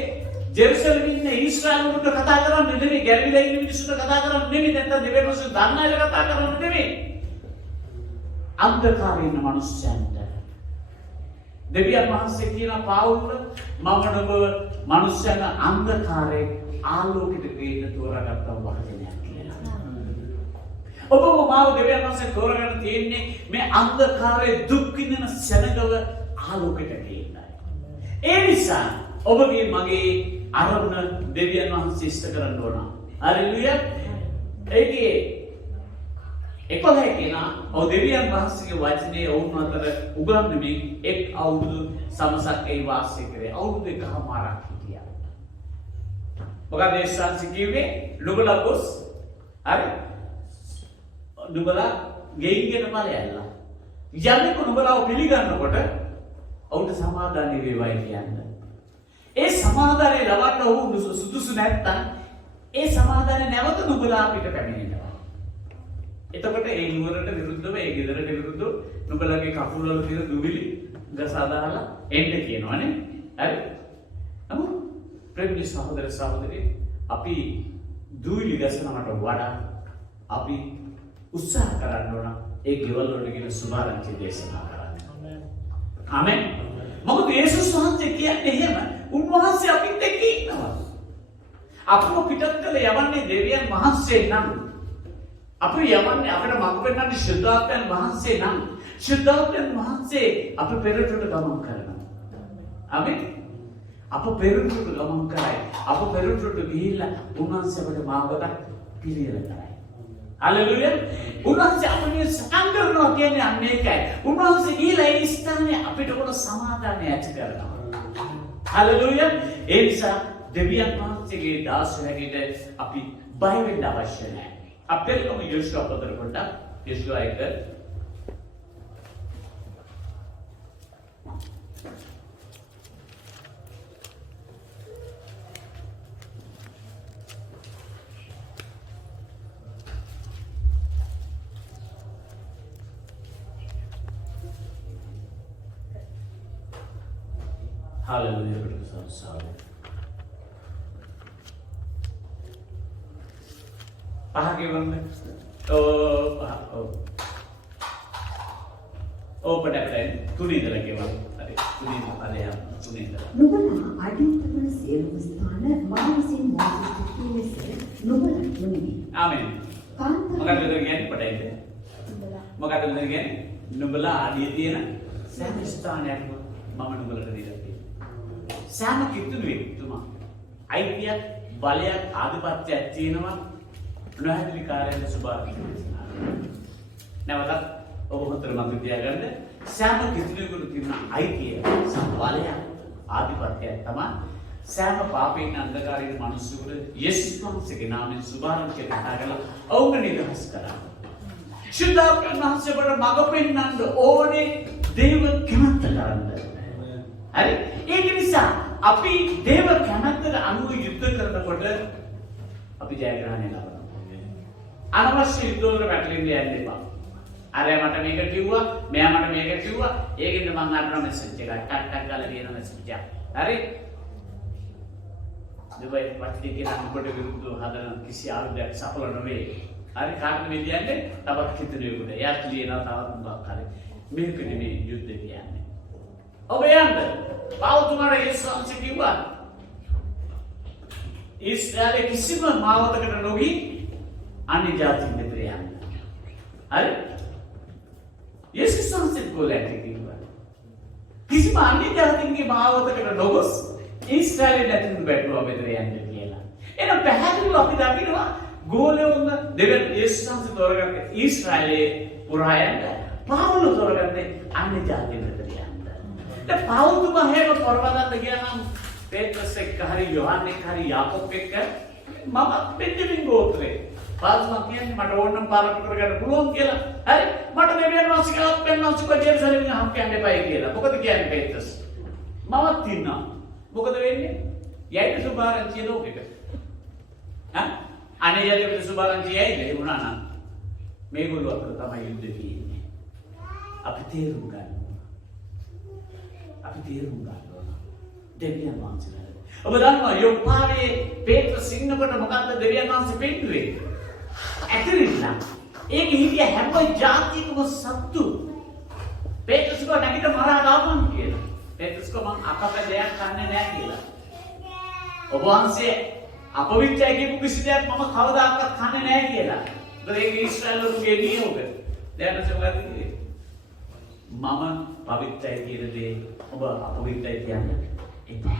ජෙරුසලමේ ඉන්න ඊශ්‍රායලුන්ට කතා කරන්න නෙමෙයි, ගැලවිලා ඉන්න මිනිස්සුන්ට කතා කරන්න නෙමෙයි, නැත්නම් දෙවියන් වහන්සේ දන්න අයට කතා කරන්න නෙමෙයි. අන්ධකාරයේ ඉන්න මනුස්සයන්ට. දෙවියන් වහන්සේ කියන පාවුල මම නුඹ මනුස්සයන් අන්ධකාරයේ ආලෝකයට ගේන්න තෝරාගත්තා වචනයක් කියලා. ඔබ මාව දෙවියන් වහන්සේ තෝරාගන්න තියෙන්නේ මේ අන්ධකාරයේ දුක් විඳින සැනගව ආලෝකයට ගේන්නයි. ඒ නිසා ඔබගේ මගේ අරමුණ දෙවියන් වහන්සේ ඉෂ්ට කරන්න ඕන. හරිලුයා. ඒකේ 11 කෙනා ඔව් දෙවියන් වහන්සේගේ වචනේ වුණ අතර උගන්වමින් එක් අවුරුදු සමසක් ඒ වාසය කරේ. අවුරුදු 1කමාරක් හිටියා. මොකද ඒ සංසි කිව්වේ නුඹලා ගොස් හරි නුඹලා ගෙයින්ගෙන ඵලයල්ලා. යන්නේ නුඹලාව පිළිගන්නකොට ඔවුන්ට සමාදානෙ වේවයි කියන්නේ. ඒ සමාදානය ලබන්න ඔවුන් සුදුසු නැත්තම් ඒ සමාදානය නැවත නුඹලා අපිට පැමිණෙනවා. එතකොට ඒ නුවරට විරුද්ධව ඒ ගෙදරට විරුද්ධව නුඹලගේ කකුල් වල තියෙන දුවිලි ගසා දාලා එන්න කියනවනේ. හරි? නමුත් ප්‍රේමී සහෝදර සහෝදරී අපි දුවිලි ගසනකට වඩා අපි උත්සාහ කරන්න ඕන ඒ ගෙවල් වලට කියන සුභාරංචි දේශනා කරන්න. ආමෙන්. මොකද යේසුස් වහන්සේ කියන්නේ එහෙම උන්වහන්සේ අපිත් එක්ක ඉන්නවා. අපව පිටත් කළ යවන්නේ දෙවියන් වහන්සේ නම් අපි යවන්නේ අපිට මඟ පෙන්නන්නේ ශුද්ධාත්මයන් වහන්සේ නම් ශුද්ධාත්මයන් වහන්සේ අප පෙරටට ගමන් කරනවා. අපි අප පෙරටට ගමන් කරයි. අප පෙරටට ගිහිල්ලා උන්වහන්සේ අපට මාවකට පිළියෙල කරයි. හලෙලුයා. උන්වහන්සේ අපේ සංකල්පනවා කියන්නේ අන්න ඒකයි. උන්වහන්සේ ගිහිල්ලා ඒ ස්ථානේ අපිට කොට සමාදානය ඇති කරනවා. හලෙලුයා. ඒ නිසා දෙවියන් වහන්සේගේ දාසය හැටියට අපි බය වෙන්න අවශ්‍ය නැහැ. අපේ කොම යෝෂුවා පොතේ පොඩ්ඩක් යෝෂුවා 1 Hallelujah. Pahagi bang? Oh pada tuni lagi bang. Tadi tuni ada yang tuni. නුඹලා අඩිත්තම සියලුම ස්ථාන මානසින් මොහොතේ ලෙස නුඹලා තුනේ. Amin. Maka dengan pada itu. Maka dengan නුඹලා අඩිය තියෙන සෑම ස්ථානයක්ම මම නුඹලට දීලා තියෙනවා. සෑම කිතුනුවේ තුමා අයිතියක් බලයක් ආධිපත්‍යයක් තියෙනවා. නොහැදිලි කාර්යයන් සුභාරම්භ නැවතත් ඔබ හතර මත තියාගන්න සෑම කිතුනෙකුට තියෙන අයිතිය සම්බලය ආධිපත්‍යය තමයි සෑම පාපයෙන් අන්ධකාරයේ මිනිස්සුන්ට යේසුස් වහන්සේගේ නාමයෙන් සුභාරම්භ කතා කරලා ඔවුන් නිදහස් කරා. ශුද්ධාත්ම වහන්සේට මඟ පෙන්වන්න ඕනේ දේව කැමැත්ත කරන්න. හරි? ඒක නිසා අපි දේව කැමැත්තට අනුව යුද්ධ කරනකොට අපි ජයග්‍රහණය ලබනවා. අනවශ්‍ය යුද්ධවලට පැටලෙන්න යන්න එපා. අරයා මට මේක කිව්වා, මෙයා මට මේක කිව්වා. ඒකෙන්ද මං අරන මෙසේජ් එක ටක් ගාලා ලියන මෙසේජ් එක. හරි? දෙවයි වචනේ කියන අපට විරුද්ධව හදන කිසි ආයුධයක් සඵල නොවේ. හරි කාටද මේ කියන්නේ? තවත් හිතෙනෙකුට. එයාත් ලියනවා තවත් මොකක් හරි. මේක නෙමෙයි යුද්ධ කියන්නේ. ඔබ යන්න. පෞතුමාට යේසුස් කිව්වා. ඊශ්‍රායලයේ කිසිම මාවතකට නොගී අන්‍ය ජාතින් දෙපර යන්න. හරි? යේසුස් වහන්සේ කොලැට කිව්වා. කිසිම අන්‍ය ජාතින්ගේ මාවතකට නොගොස් ඊශ්‍රායලයේ නැතිව බැටුවා මෙතන යන්න කියලා. එහෙනම් පැහැදිලිව අපි දකිනවා ගෝලයෝම දෙවියන් යේසුස් වහන්සේ තෝරගත්තේ ඊශ්‍රායලයේ පුරා යන්න. පවුල තෝරගත්තේ අන්‍ය ජාතින් දෙපර යන්න. දැන් පවුල බහැම පොරවදන්න ගියා නම් පේත්‍රස් එක්ක හරි යොහන් එක්ක හරි යාකෝබ් එක්ක මම බෙන්ජමින් ගෝත්‍රේ පාස්මා කියන්නේ මට ඕනනම් පාලක කරගන්න පුළුවන් කියලා. හරි මට දෙවියන් වහන්සේ කියලා පෙන්වන්සි කො ජෙරුසලෙමින් හම් කියන්න එපායි කියලා. මොකද කියන්නේ පේත්‍රස්? මමත් ඉන්නවා. මොකද වෙන්නේ? යයිද සුභාරංචිය ලෝකෙක. අනේ යයිද සුභාරංචිය යයිද ඒ වුණා නම් මේගොල්ලෝ අතර තමයි යුද්ධ තියෙන්නේ. අපි තේරුම් ගන්න. අපි තේරුම් ගන්න. දෙවියන් වහන්සේ. ඔබ දන්නවා යොප්පාවේ පේත්‍රස් ඉන්නකොට මොකද්ද දෙවියන් වහන්සේ පෙන්නුවේ? ඇතිරිලා. ඒක හිටිය හැම ජාතියකම සත්තු. පේත්‍රස් කෝ නැගිට මරා දාපන් කියලා. පේත්‍රස් කෝ මං අකප දෙයක් කන්නේ නැහැ කියලා. ඔබ වහන්සේ අපවිත්‍රය කියපු කිසි දෙයක් මම කවදාකවත් කන්නේ නැහැ කියලා. මොකද ඒක ඊශ්‍රායලුගේ නියෝග. දැන් මොකද මම පවිත්‍රය කියන දේ ඔබ අපවිත්‍රය කියන්නේ එපා.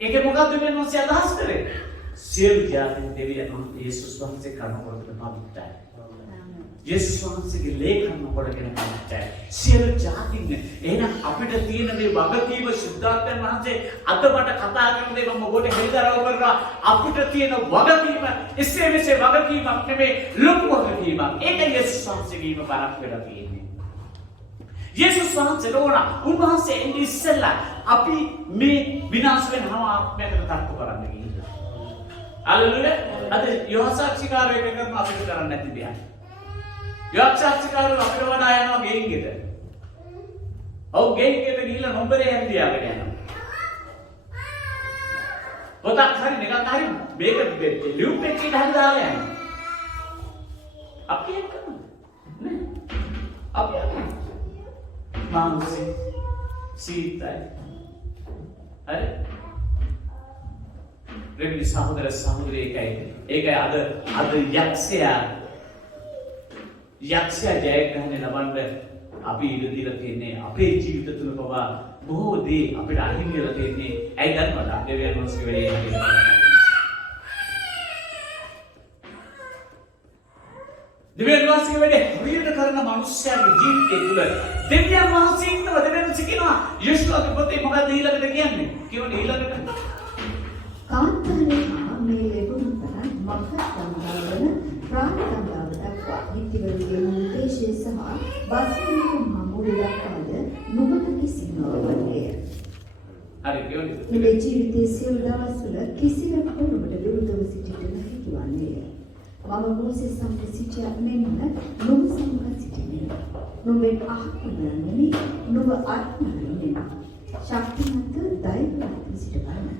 ඒක මොකක්ද මේ මොන්සේ අදහස් කරේ? සියලු ජාතින් දෙවියන් යේසුස් වහන්සේ කරනකොට පවිත්‍රයි. යේසුස් වහන්සේගේ ලේඛන කොටගෙන පවිත්‍රයි. සියලු ජාතින් එහෙනම් අපිට තියෙන මේ වගකීම සුද්ධාත්මයන් වහන්සේ අද මට කතා කරන දේ මම ඔබට හෙළිදරව් කරනවා. අපිට තියෙන වගකීම එසේ මෙසේ වගකීමක් නෙමෙයි ලොකු වගකීමක්. ඒක යේසුස් වහන්සේගේම බරක් වෙලා තියෙන්නේ. යේසුස් වහන්සේ නෝනා උන්වහන්සේ එන්නේ ඉස්සෙල්ලා අපි මේ විනාශ වෙන හැම ආත්මයකට තක්කු කරන්න ගිහිල්ලා. හalleluya. අද යෝහසාක්ෂිකාරය එක කරන අපිට කරන්න නැති දෙයක්. යෝහසාක්ෂිකාරය අපිට වඩා යනවා ගෙයින් ගෙට. ඔව් ගෙයින් ගෙට ගිහිල්ලා නොම්බරේ හැන්දියාගෙන යනවා. පොතක් හරි නිකන් හරි මේක ලියුම් එකේ දාලා යනවා. අපි ඒක කරනවා. නේ? අපි මානසික සීතයි. හරි? රෙවිලි සහෝදර සහෝදරී ඒකයි අද යක්ෂයා ජයග්‍රහණය ලබන්න අපි ඉඩ දීලා තියෙන්නේ අපේ ජීවිත තුළ පවා බොහෝ දේ අපිට අහිමි වෙලා තියෙන්නේ. ඇයි දන්නවද? දෙවියන් වහන්සේ වෙලේ දෙවියන් වහන්සේ වැඩේ හරියට කරන මනුස්සයාගේ ජීවිතය තුළ දෙවියන් වහන්සේ ඉන්නව. දෙවියන් වහන්සේ කියනවා යේසුස්ගේ පොතේ මොකද ඊළඟට කියන්නේ? කියවනේ ඊළඟට කාන්තාරේ මේ ලැබුණු තරම් මහත් සම්බන්ධවන ප්‍රාර්ථනාව දක්වා හිතවලගේ උද්දේශය සහ බස්මික මමුළු දක්වාද නුඹට කිසිනවන්නේ. හරි කියවනේ. මේ ජීවිතයේ සියලු දවස්වල කිසිවෙකුට නුඹට විරුද්ධව සිටින්න හැකිවන්නේ. මම මෝසෙස් සමග සිටියා මෙන්න නුඹ සමග සිටින්නේ. නුඹේ අහකන නෙමෙයි නුඹ අත්මන නෙමෙයි. ශක්තිමත් දෛවවත් සිටපන්න.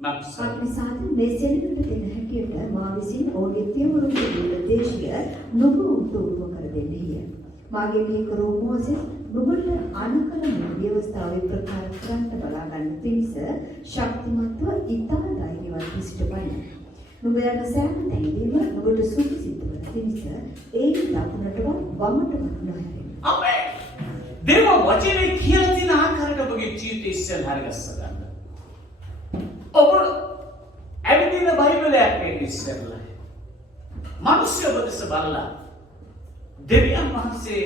මක්සාද මේ සෙනෙහට දෙන හැකියට මා විසින් ඔහුගේ තියවරුගේ උපදේශය නුඹ උතුම්ව කර දෙන්නේය. මාගේ මේ කරෝ මෝසෙස් නුඹට අනුකරණ ව්‍යවස්ථාවේ ප්‍රකාර කරන්න බලා ගන්න පිණිස ශක්තිමත්ව ඉතා දෛවවත් සිටපන්න. නුඹ යන සෑම තැනදීම නුඹට සුඛ සිද්ධ වන පිණිස ඒ දකුණටවත් වමටවත් නොහැරෙන්න. අපේ දේව වචනේ කියලා තියෙන ආකාරයට ඔබගේ ජීවිතය ඉස්සෙල් හරිගස්ස ගන්න. ඔබ ඇවිදින බයිබලයක් මේ ඉස්සෙල්ලා. මිනිස්සු ඔබ දෙස බලලා දෙවියන් වහන්සේ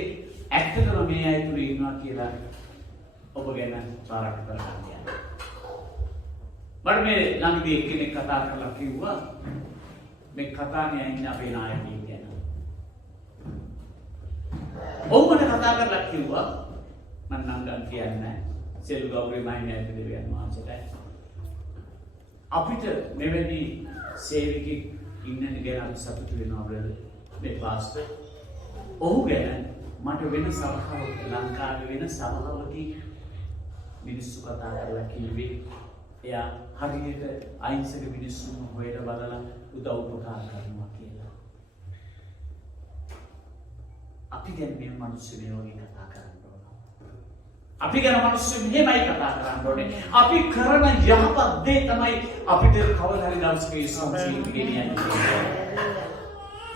ඇත්තටම මේ අය තුල ඉන්නවා කියලා ඔබ ගැන පාරක් කරලා කියනවා. මට මේ ළඟදී එක්කෙනෙක් කතා කරලා කිව්වා මේ කතාවේ ඉන්න අපේ නායකයෙක් ගැන. ඔවුන්ට කතා කරලා කිව්වා මම නම් ගන්න කියන්නේ නැහැ. සියලු ගෞරවය මයින් ඇති දෙවියන් වහන්සේට. අපිට මෙවැනි සේවකෙක් ඉන්න ගැන අපි සතුටු වෙනවා බ්‍රදර්. මේ පාස්ටර් ඔහු ගැන මට වෙන සභාවක ලංකාවේ වෙන සභාවක මිනිස්සු කතා කරලා කිව්වේ එයා හරියට අහිංසක මිනිස්සුන් හොයලා බලලා උදව් උපකාර කරනවා කියලා. අපි ගැන මේ මිනිස්සු මේ වගේ කතා කරන්න ඕන. අපි ගැන මිනිස්සු මෙහෙමයි කතා කරන්න ඕනේ. අපි කරන යහපත් දේ තමයි අපිට කවදා හරි දවසක යේසුස් ගෙනියන්නේ.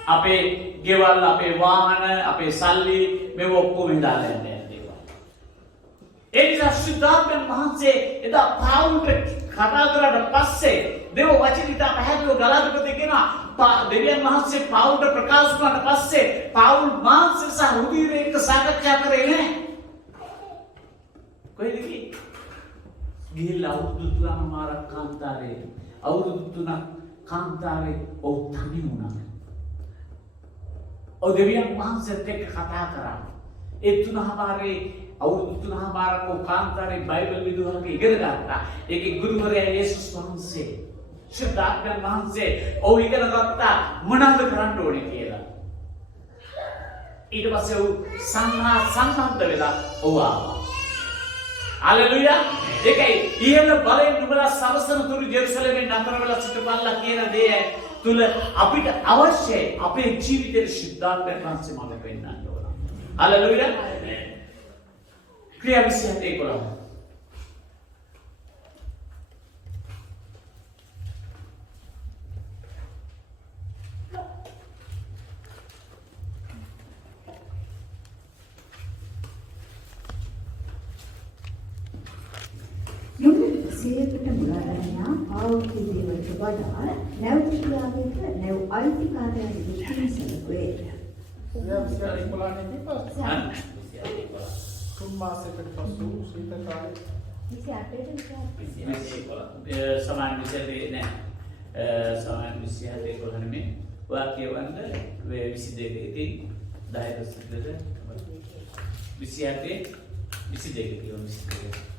අපේ ගෙවල්, අපේ වාහන, අපේ සල්ලි මේව ඔක්කොම දාලා යන්නේ දේවල්. ඒ නිසා සුද්ධාත්මයන් වහන්සේ එදා පාවුලට කතා කරලා පස්සේ දේව වචනිත පැහැදිලිව ගලාතිපතේ කියනවා දෙවියන් වහන්සේ පාවුලට ප්‍රකාශ කරාට පස්සේ පාවුල් මාංශ සහ රුධිරය එක්ක සාකච්ඡා කරේ නැහැ. කොහෙද ගිහිල්ලා අවුරුදු 3මාරක් කාන්තාරේ අවුරුදු 3ක් කාන්තාරේ ඔව් තනි වුණා. ඔව් දෙවියන් වහන්සේත් එක්ක කතා කරා. ඒ 3මාරේ අවුරුදු 3මාරක් ඔව් කාන්තාරේ බයිබල් විදුහලක ඉගෙන ගත්තා. ඒකේ ගුරුවරයා යේසුස් වහන්සේ. ශුද්ධාත්මයන් වහන්සේ ඔව් ඉගෙන ගත්තා මොනවද කරන්න ඕනේ කියලා. ඊට පස්සේ ඔව් සම්බන්ධ වෙලා ඔව් ආවා. Haleluya. ඒකයි ඉහළ බලෙන් නුඹලා සවසන තුරු ජෙරුසලමෙන් නතර වෙලා සිටපල්ලා කියන දේ තුල අපිට අවශ්‍යයි අපේ ජීවිතේ ශුද්ධාත්මයන් වහන්සේ මඟ පෙන්වන්න ඕන. Haleluya. ක්‍රියා 27:11. සියයට මුලාරණයා පාවුලේ දේවල්ට වඩා නැවතියාවේක නැව් අයිතිකාරයන් විසින් සැලකුවේ. සමාන විෂයදී නෑ. සමාන විෂයදී කොහොමද වාක්‍යවන්ත 22 ඉතින් 10 දශකවල 27 22 කියනවා.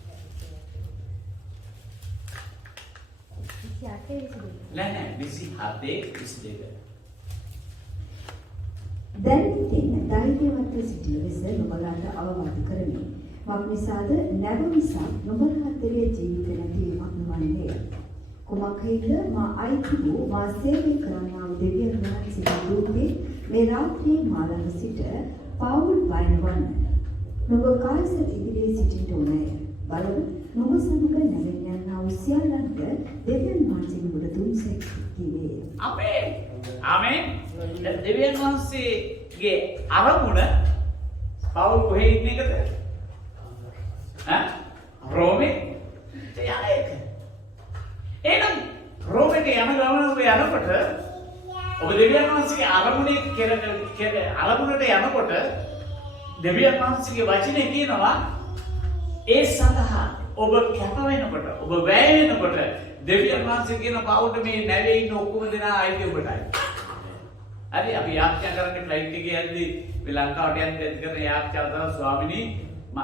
නෑ 27 දැන් ඉතින් ධෛර්යවත් සිටින ලෙස නුඹලාට අවවාද කරමි. මක්නිසාද නැව නිසා නුඹලාගේ ජීවිත නැතිවීමක් නොවන්නේ. කුමක් හේද මා අයිති වූ මා සේවය කරන්නා වූ දෙවියන් වහන්සේගේ දූතේ මේ රාත්‍රියේ මා ළඟ සිට පාවුල් වයින්වන්න. නුඹ කායිස ඉදිරියේ සිටින්න ඕනේ. බලන්න නුඹ සමග නැගෙන යනා වූ සියල්ලන්ට දෙවියන් වහන්සේ නුඹට දුන්සෙක් කියේ. ආමේන්. දෙවියන් වහන්සේගේ අරමුණ පවුල් කොහේ ඉන්න එකද? රෝමේ යන එක. එහෙනම් රෝමේට යන ගමන ඔබ යනකොට ඔබ දෙවියන් වහන්සේගේ අරමුණේ අරමුණට යනකොට දෙවියන් වහන්සේගේ වචනේ කියනවා ඒ සඳහා ඔබ කැප වෙනකොට ඔබ වැය වෙනකොට දෙවියන් වහන්සේ කියන පවුලට මේ නැවේ ඉන්න ඔක්කොම දෙනා ආයිති ඔබටයි. හරි අපි යාත්‍රා කරන්නේ ෆ්ලයිට් එකේ යද්දී මේ ලංකාවට යන්න දෙන්න කරන යාත්‍රා කරන ස්වාමිනී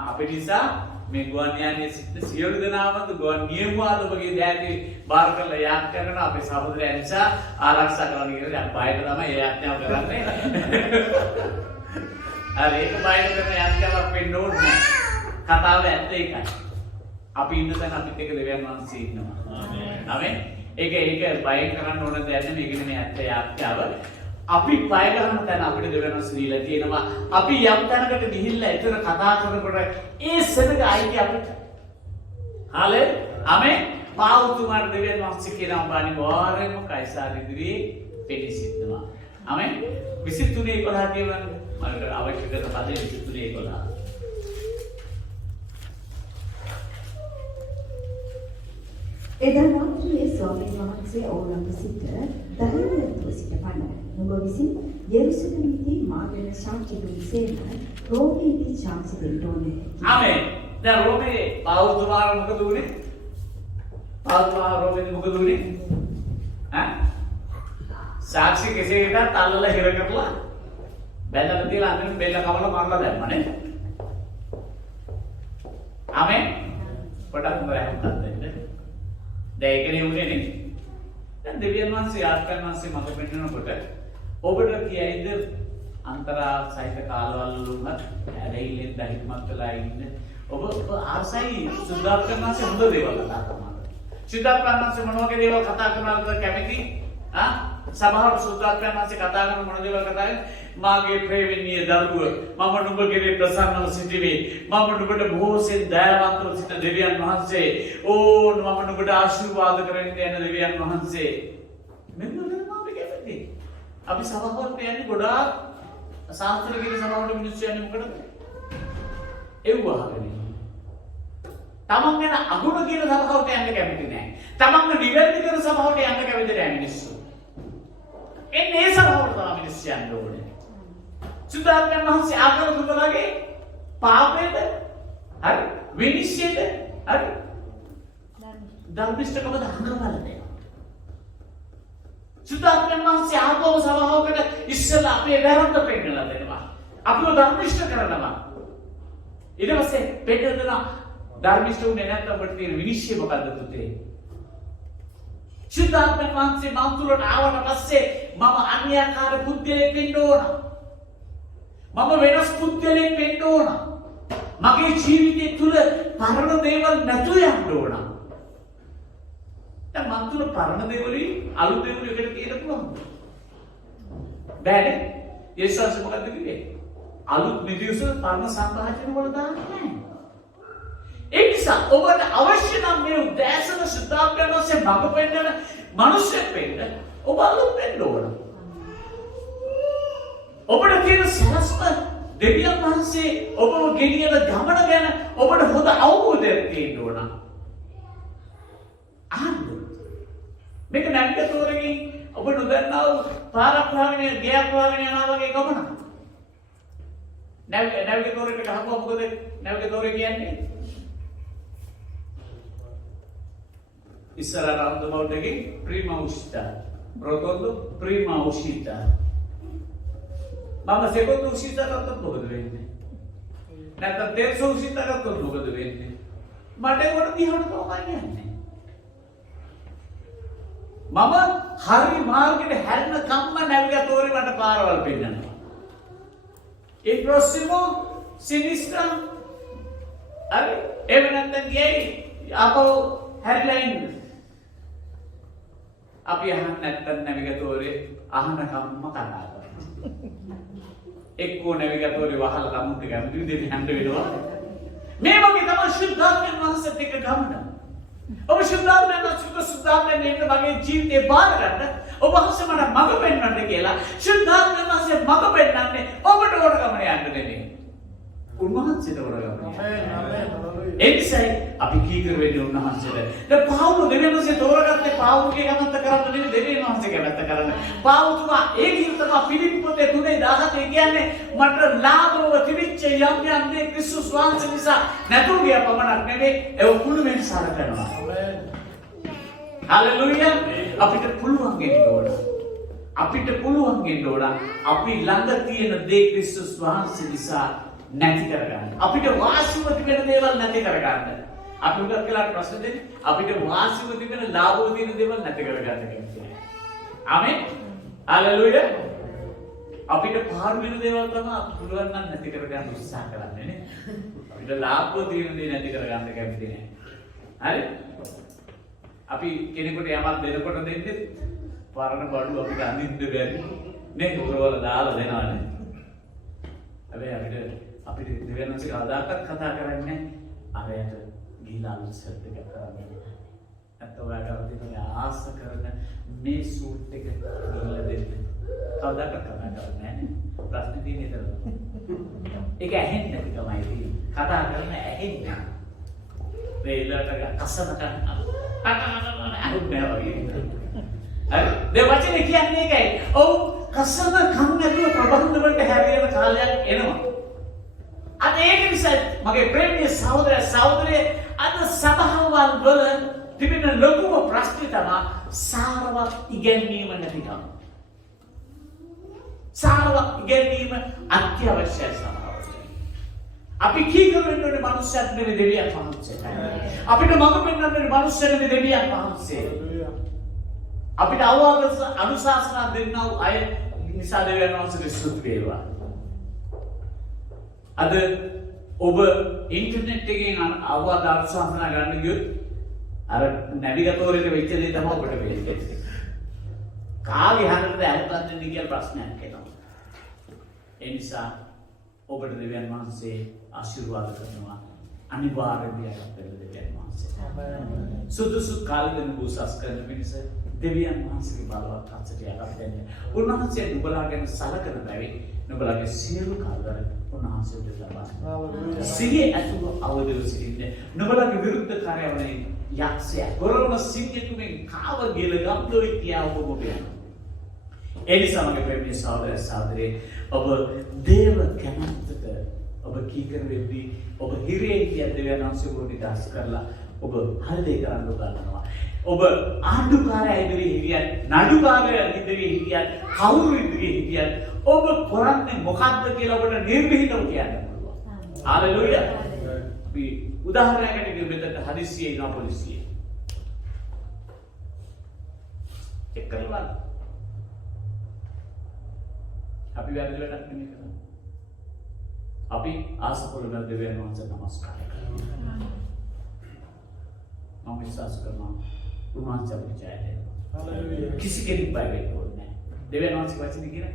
අපේ නිසා මේ ගුවන් යානයේ සිට සියලු දෙනාම ගුවන් නියමුවාද ඔබගේ දෑති බාර කරලා යාත්‍රා කරන අපේ සහෝදරයන් නිසා ආරක්ෂා කරන්න කියලා අපි බයයට තමයි යාත්‍රාව කරන්නේ. හරි ඒක බයයට කරන යාත්‍රාවක් වෙන්න ඕනේ නැහැ. කතාව ඇත්ත ඒකයි. අපි ඉන්න තැන අපිත් එක්ක දෙවියන් වහන්සේ ඉන්නවා. ආමේන්. ඒක බය කරන්න ඕන දෙයක් නෙමෙයි. ඒක නෙමෙයි ඇත්ත යාත්‍රාව. අපි බය කරන තැන අපිට දෙවියන් වහන්සේ දීලා තියෙනවා. අපි යම් තැනකට ගිහිල්ලා එතන කතා කරනකොට ඒ සෙනග අයිති අපිට. හාලේ. ආමේන්. පාවුතුමාට දෙවියන් වහන්සේ කියනවා බානි වාරෙම කයිසාර ඉදිරියේ පෙනී සිටිනවා. ආමේන්. 23:11 කියවන්න මට අවශ්‍ය කරන පදේ 23:11. එදා රාත්‍රියේ ස්වාමීන් වහන්සේ ඔවුන්ට සිට ධෛර්යවත් සිට පන්න. නුඹ විසින් යෙරුසලමේදී මාගෙන සාක්ෂි දුන්සේම රෝමේදී සාක්ෂි දෙන්න ඕනේ. ආමේන්. දැන් රෝමේ පාවුතුමාට මොකද උනේ? පාවුතුමා රෝමේදී මොකද උනේ? සාක්ෂි කෙසේකට තල්ලලා හිර කරලා බැලලා තියලා අන්න බෙල්ල කවලා මරලා දැම්මනේ. ආමේන්. පොඩක් හොයන්න දෙන්න. දැන් ඒකනේ උනේ නේ. දැන් දෙවියන් වහන්සේ ආත්මයන් වහන්සේ මඟ පෙන්වනකොට ඔබට කියයිද අන්තරා සහිත කාලවල වුණත් ඇලෙයිලෙන් දහිමත් වෙලා ඉන්න ඔබ ආසයි සුද්ධාත්මයන් වහන්සේ හොඳ දේවල් කතා කරනවා. සුද්ධාත්මයන් වහන්සේ මොන වගේ දේවල් කතා කරනවද කැමති? සභාවට සුද්ධාත්මයන් වහන්සේ කතා කරන මොන දේවල් කතා කරන්නේ? මාගේ ප්‍රේමණීය දරුව මම නුඹ කෙරේ ප්‍රසන්නව සිටිමි. මම නුඹට බොහෝසෙන් දයාවන්තව සිටින දෙවියන් වහන්සේ. ඕ මම නුඹට ආශිර්වාද කරන්න යන දෙවියන් වහන්සේ. මෙන්න මම කැමති. අපි සභාවට යන්නේ ගොඩාක් සාස්ත්‍ර කියන සභාවට මිනිස්සු යන්නේ මොකටද? එව්ව අහගෙන. තමන් ගැන අගුණ කියන සභාවට යන්න කැමති නැහැ. තමන්ව නිවැරදි කරන සභාවට යන්න කැමති නැහැ මිනිස්සු. එන්නේ ඒ සභාවට තමයි මිනිස්සු යන්න ඕනේ. සුද්ධාත්මයන් වහන්සේ ආකාර දුකලාගේ පාපයට හරි විනිශ්චයට හරි ධර්මිෂ්ඨකම දහනවලනේ. සුද්ධාත්මයන් වහන්සේ ආගම සභාවකට ඉස්සෙල්ලා අපේ වැරද්ද පෙන්නලා දෙනවා. අපිව ධර්මිෂ්ඨ කරනවා. ඊට පස්සේ පෙන්නන ධර්මිෂ්ඨ උනේ නැත්නම් අපිට තියෙන විනිශ්චය මොකද්ද පුතේ? සුද්ධාත්මයන් වහන්සේ මම තුලට ආවට පස්සේ මම අන්‍යකාර බුද්ධියක් වෙන්න ඕන. මම වෙනස් පුද්ගලයෙක් වෙන්න ඕන. මගේ ජීවිතය තුළ පරණ දේවල් නැතුව යන්න ඕන. දැන් මන් තුළ පරණ දේවලුයි අලුත් දේවලුයි එකට තියෙන්න පුළුවන්ද? බෑනේ. යේසුස් මොකද්ද කිව්වේ? අලුත් නිදියස පරණ සංඝාචන වල දාන්නේ නැහැ. ඒ නිසා ඔබට අවශ්‍ය නම් මේ උදෑසන සුද්ධාත්මයන් වහන්සේ මඟ පෙන්නන මිනිස්සෙක් වෙන්න ඔබ අලුත් වෙන්න ඕන. ඔබට තියෙන සලස්ම දෙවියන් වහන්සේ ඔබව ගෙනියන ගමන ගැන ඔබට හොඳ අවබෝධයක් තියෙන්න ඕන. අහන්න. මේක නැවිගේටෝරකින් ඔබ නොදන්නා වූ පාරක් හොයාගෙන ගියක් හොයාගෙන යනවා වගේ ගමනක්. නැවිගේටෝරෙකට ගහපුවා මොකද නැවිගේටෝරේ කියන්නේ? ඉස්සර රාන්දමවුට් එකේ ප්‍රීමා උෂිතා. රොතොන්දු ප්‍රීමා උෂිතා. මම සෙකොන්ඩ් උෂිතා ගත්තොත් මොකද වෙන්නේ? නැත්නම් තෙර්ස උෂිතා ගත්තොත් මොකද වෙන්නේ? මට ඒකට දිහාට තමයි යන්නේ. මම හරි මාර්ගෙට හැරෙන කම්ම නැවිගේටෝරේ මට පාරවල් පෙන්නනවා. ඒ ප්‍රොසිමෝ සිනිස්ට්‍රා අර එහෙම නැත්නම් ගියයි අපෝ හැරිලා ඉන්න. අපි අහන්න නැත්නම් නැවිගේටෝරේ අහන කම්ම කතා කරනවා. එක්කෝ නැවිගේටෝරේ වහලා ළමුන්ට කැමති විදිහට හැන්ද වෙනවා. මේ වගේ තමයි ශුද්ධාත්මයන් වහන්සේත් එක්ක ගමන. ඔබ ශුද්ධාත්මයන් සුද්ධාත්මයන් එන්න මගේ ජීවිතේ බාර ගන්න. ඔබ වහන්සේ මට මඟ පෙන්වන්න කියලා ශුද්ධාත්මයන් වහන්සේ මඟ පෙන්වන්නේ ඔබට ඕන ගමන යන්න නෙමෙයි. උන්වහන්සේට ඕන ගමන. එනිසයි අපි කීකර වෙන්නේ උන්වහන්සේට. දැන් පාවුල දෙවියන් වහන්සේ තෝරගත්තේ පාවුලගේ කැමැත්ත කරන්න නෙමෙයි දෙවියන් වහන්සේ කැමැත්ත කරන්න. පාවුතුමා ඒ කිව්වම පිළිප් පොතේ 3:17 කියන්නේ මට ලාභව තිබිච්ච යම් යම් දේ ක්‍රිස්තුස් වහන්සේ නිසා නැතුව ගිය පමණක් නෙමෙයි ඒක කුළුමෙන් සාර කරනවා. හලෙලූයා. අපිට පුළුවන් වෙන්න ඕන. අපිට පුළුවන් වෙන්න ඕන. අපි ළඟ තියෙන දේ ක්‍රිස්තුස් වහන්සේ නිසා නැති කරගන්න. අපිට වාසිව තිබෙන දේවල් නැති කරගන්න. අපි උගත් කියලා ප්‍රශ්න දෙන්නේ අපිට වාසිව තිබෙන ලාභව තියෙන දේවල් නැති කරගන්න කියන්නේ. ආමෙන්. හලෙලූයා. අපිට පාරු වෙන දේවල් තමයි අපි පුළුවන් නම් නැති කරගන්න උත්සාහ කරන්නේ නේ. අපිට ලාභව තියෙන දේ නැති කරගන්න කැමති නෑ. හරි? අපි කෙනෙකුට යමක් දෙනකොට දෙන්නේ පරණ බඩු අපිට අඳින්න බැරි නේ උරවල දාලා දෙනවනේ. හැබැයි අපිට දෙවියන්වහන්සේ කවදාකවත් කතා කරන්නේ අරයට ගිහිලා අලුත් සෙට් එකක් කරන්නේ. නැත්නම් ඔයාලා තියෙන ආස කරන මේ සූට් එක ගිහිල්ලා දෙන්න. කවදාකවත් කතා කරන්නේ නැහැ. ප්‍රශ්නේ තියෙන්නේ ඒතර. ඒක ඇහෙන්නේ නැති තමයි තියෙන්නේ. කතා කරන ඇහෙන්නේ. වේලට කසන කරනවා. අහුන්නේ වගේ. හරි. දෙවචනේ කියන්නේ ඒකයි. ඔව් කසන කන් නැතුව ප්‍රබන්ධ වලට හැරියන කාලයක් එනවා. අද ඒක නිසා මගේ ප්‍රේමීය සහෝදර සහෝදරිය අද සභාවල් වල තිබෙන ලොකුම ප්‍රශ්නේ තමයි සාරවත් ඉගෙනීම නැතිකම. සාරවත් ඉගෙනීම අත්‍යවශ්‍යයි සභාවට. අපි කීකර වෙන්න ඕනේ මනුස්සයෙක් නෙවෙයි දෙවියන් වහන්සේ. අපිට මඟ පෙන්වන්න ඕනේ මනුස්සයෙක් නෙවෙයි දෙවියන් වහන්සේ. අපිට අවවාද අනුශාසනා දෙන්නා වූ අය නිසා දෙවියන් වහන්සේගේ ස්තුති වේවා. අද ඔබ ඉන්ටර්නෙට් එකෙන් අවවාද අනුශාසනා ගන්න ගියොත් අර නැවිගතෝරේට වෙච්ච දේ තමයි ඔබට වෙන්නේ. කාගේ හරකට ඇහුම්කන් දෙන්න කියලා ප්‍රශ්නයක් එනවා. ඒ නිසා ඔබට දෙවියන් වහන්සේ ආශිර්වාද කරනවා. අනිවාර්යයෙන්ම යටත් දෙවියන් වහන්සේ. සුදුසු කාලෙක උසස් කරන පිණිස දෙවියන් වහන්සේගේ බලවත් හස්තයට යටත් වෙන්න. උන්වහන්සේ නුඹලා ගැන සලකන බැවින් නුඹලාගේ සියලු කල්වර උන්වහන්සේට ලබා. සිහිය ඇතුළු අවදිව සිටින්න. නුඹලාගේ විරුද්ධකාරයවනේ යක්ෂයා ගොරවන සිංහෙකුගෙන් කාව ගිල ගම්ලොයි කියා ඔබ යනවා. ඒ නිසා මගේ ප්‍රේමී සහෝදර සහෝදරේ ඔබ දේව කැමැත්තට ඔබ කීකර වෙද්දී ඔබ හිරේ කියන දෙවියන් වහන්සේ ඔබ නිදහස් කරලා ඔබ හරිදේ කරන්න උගන්වනවා. ඔබ ආණ්ඩුකාරයා ඉදිරියේ හිටියත් නඩුකාරයා ඉදිරියේ හිටියත් කවුරු ඉදිරියේ හිටියත් ඔබ කරන්නේ මොකක්ද කියලා ඔබට නිර්භීතව කියන්න පුළුවන්. හalleluya. අපි උදාහරණයකට කියමු මෙතන හදිස්සියේ ඉන්න පොලිසිය. චෙක් කරලා අපි වැරදි වැඩක් නෙමෙයි කරන්නේ. අපි ආසපොළන දෙවියන් වහන්සේ නමස්කාර කරනවා. මම විශ්වාස කරනවා උන්වහන්සේ අපිට ජය දෙනවා. හalleluya. කිසි කෙනෙක් බය වෙන්න ඕනේ නැහැ. දෙවියන් වහන්සේ වචනේ කියන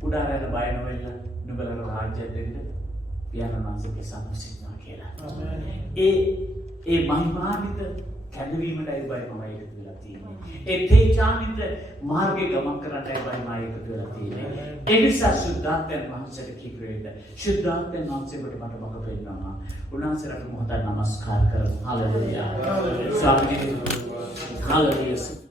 කුඩාරයල බය නොවෙලා නුඹලට රාජ්‍ය දෙන්න පියාණන් වහන්සේගේ සම්සිද්ධා කියලා. ඒ මහිමාන්විත කැඳවීමටයි බය මම එකතු වෙලා තියෙන්නේ. ඒ තේජාන්විත මාර්ගයේ ගමන් කරන්නයි බය මම එකතු වෙලා තියෙන්නේ. ඒ නිසා සුද්ධාත්මයන් වහන්සේට කීප වේද සුද්ධාත්මයන් වහන්සේට මට මඟ පෙන්නනවා. උන්වහන්සේට මොහොතක් නමස්කාර කරමු. හalleluya. හalleluya.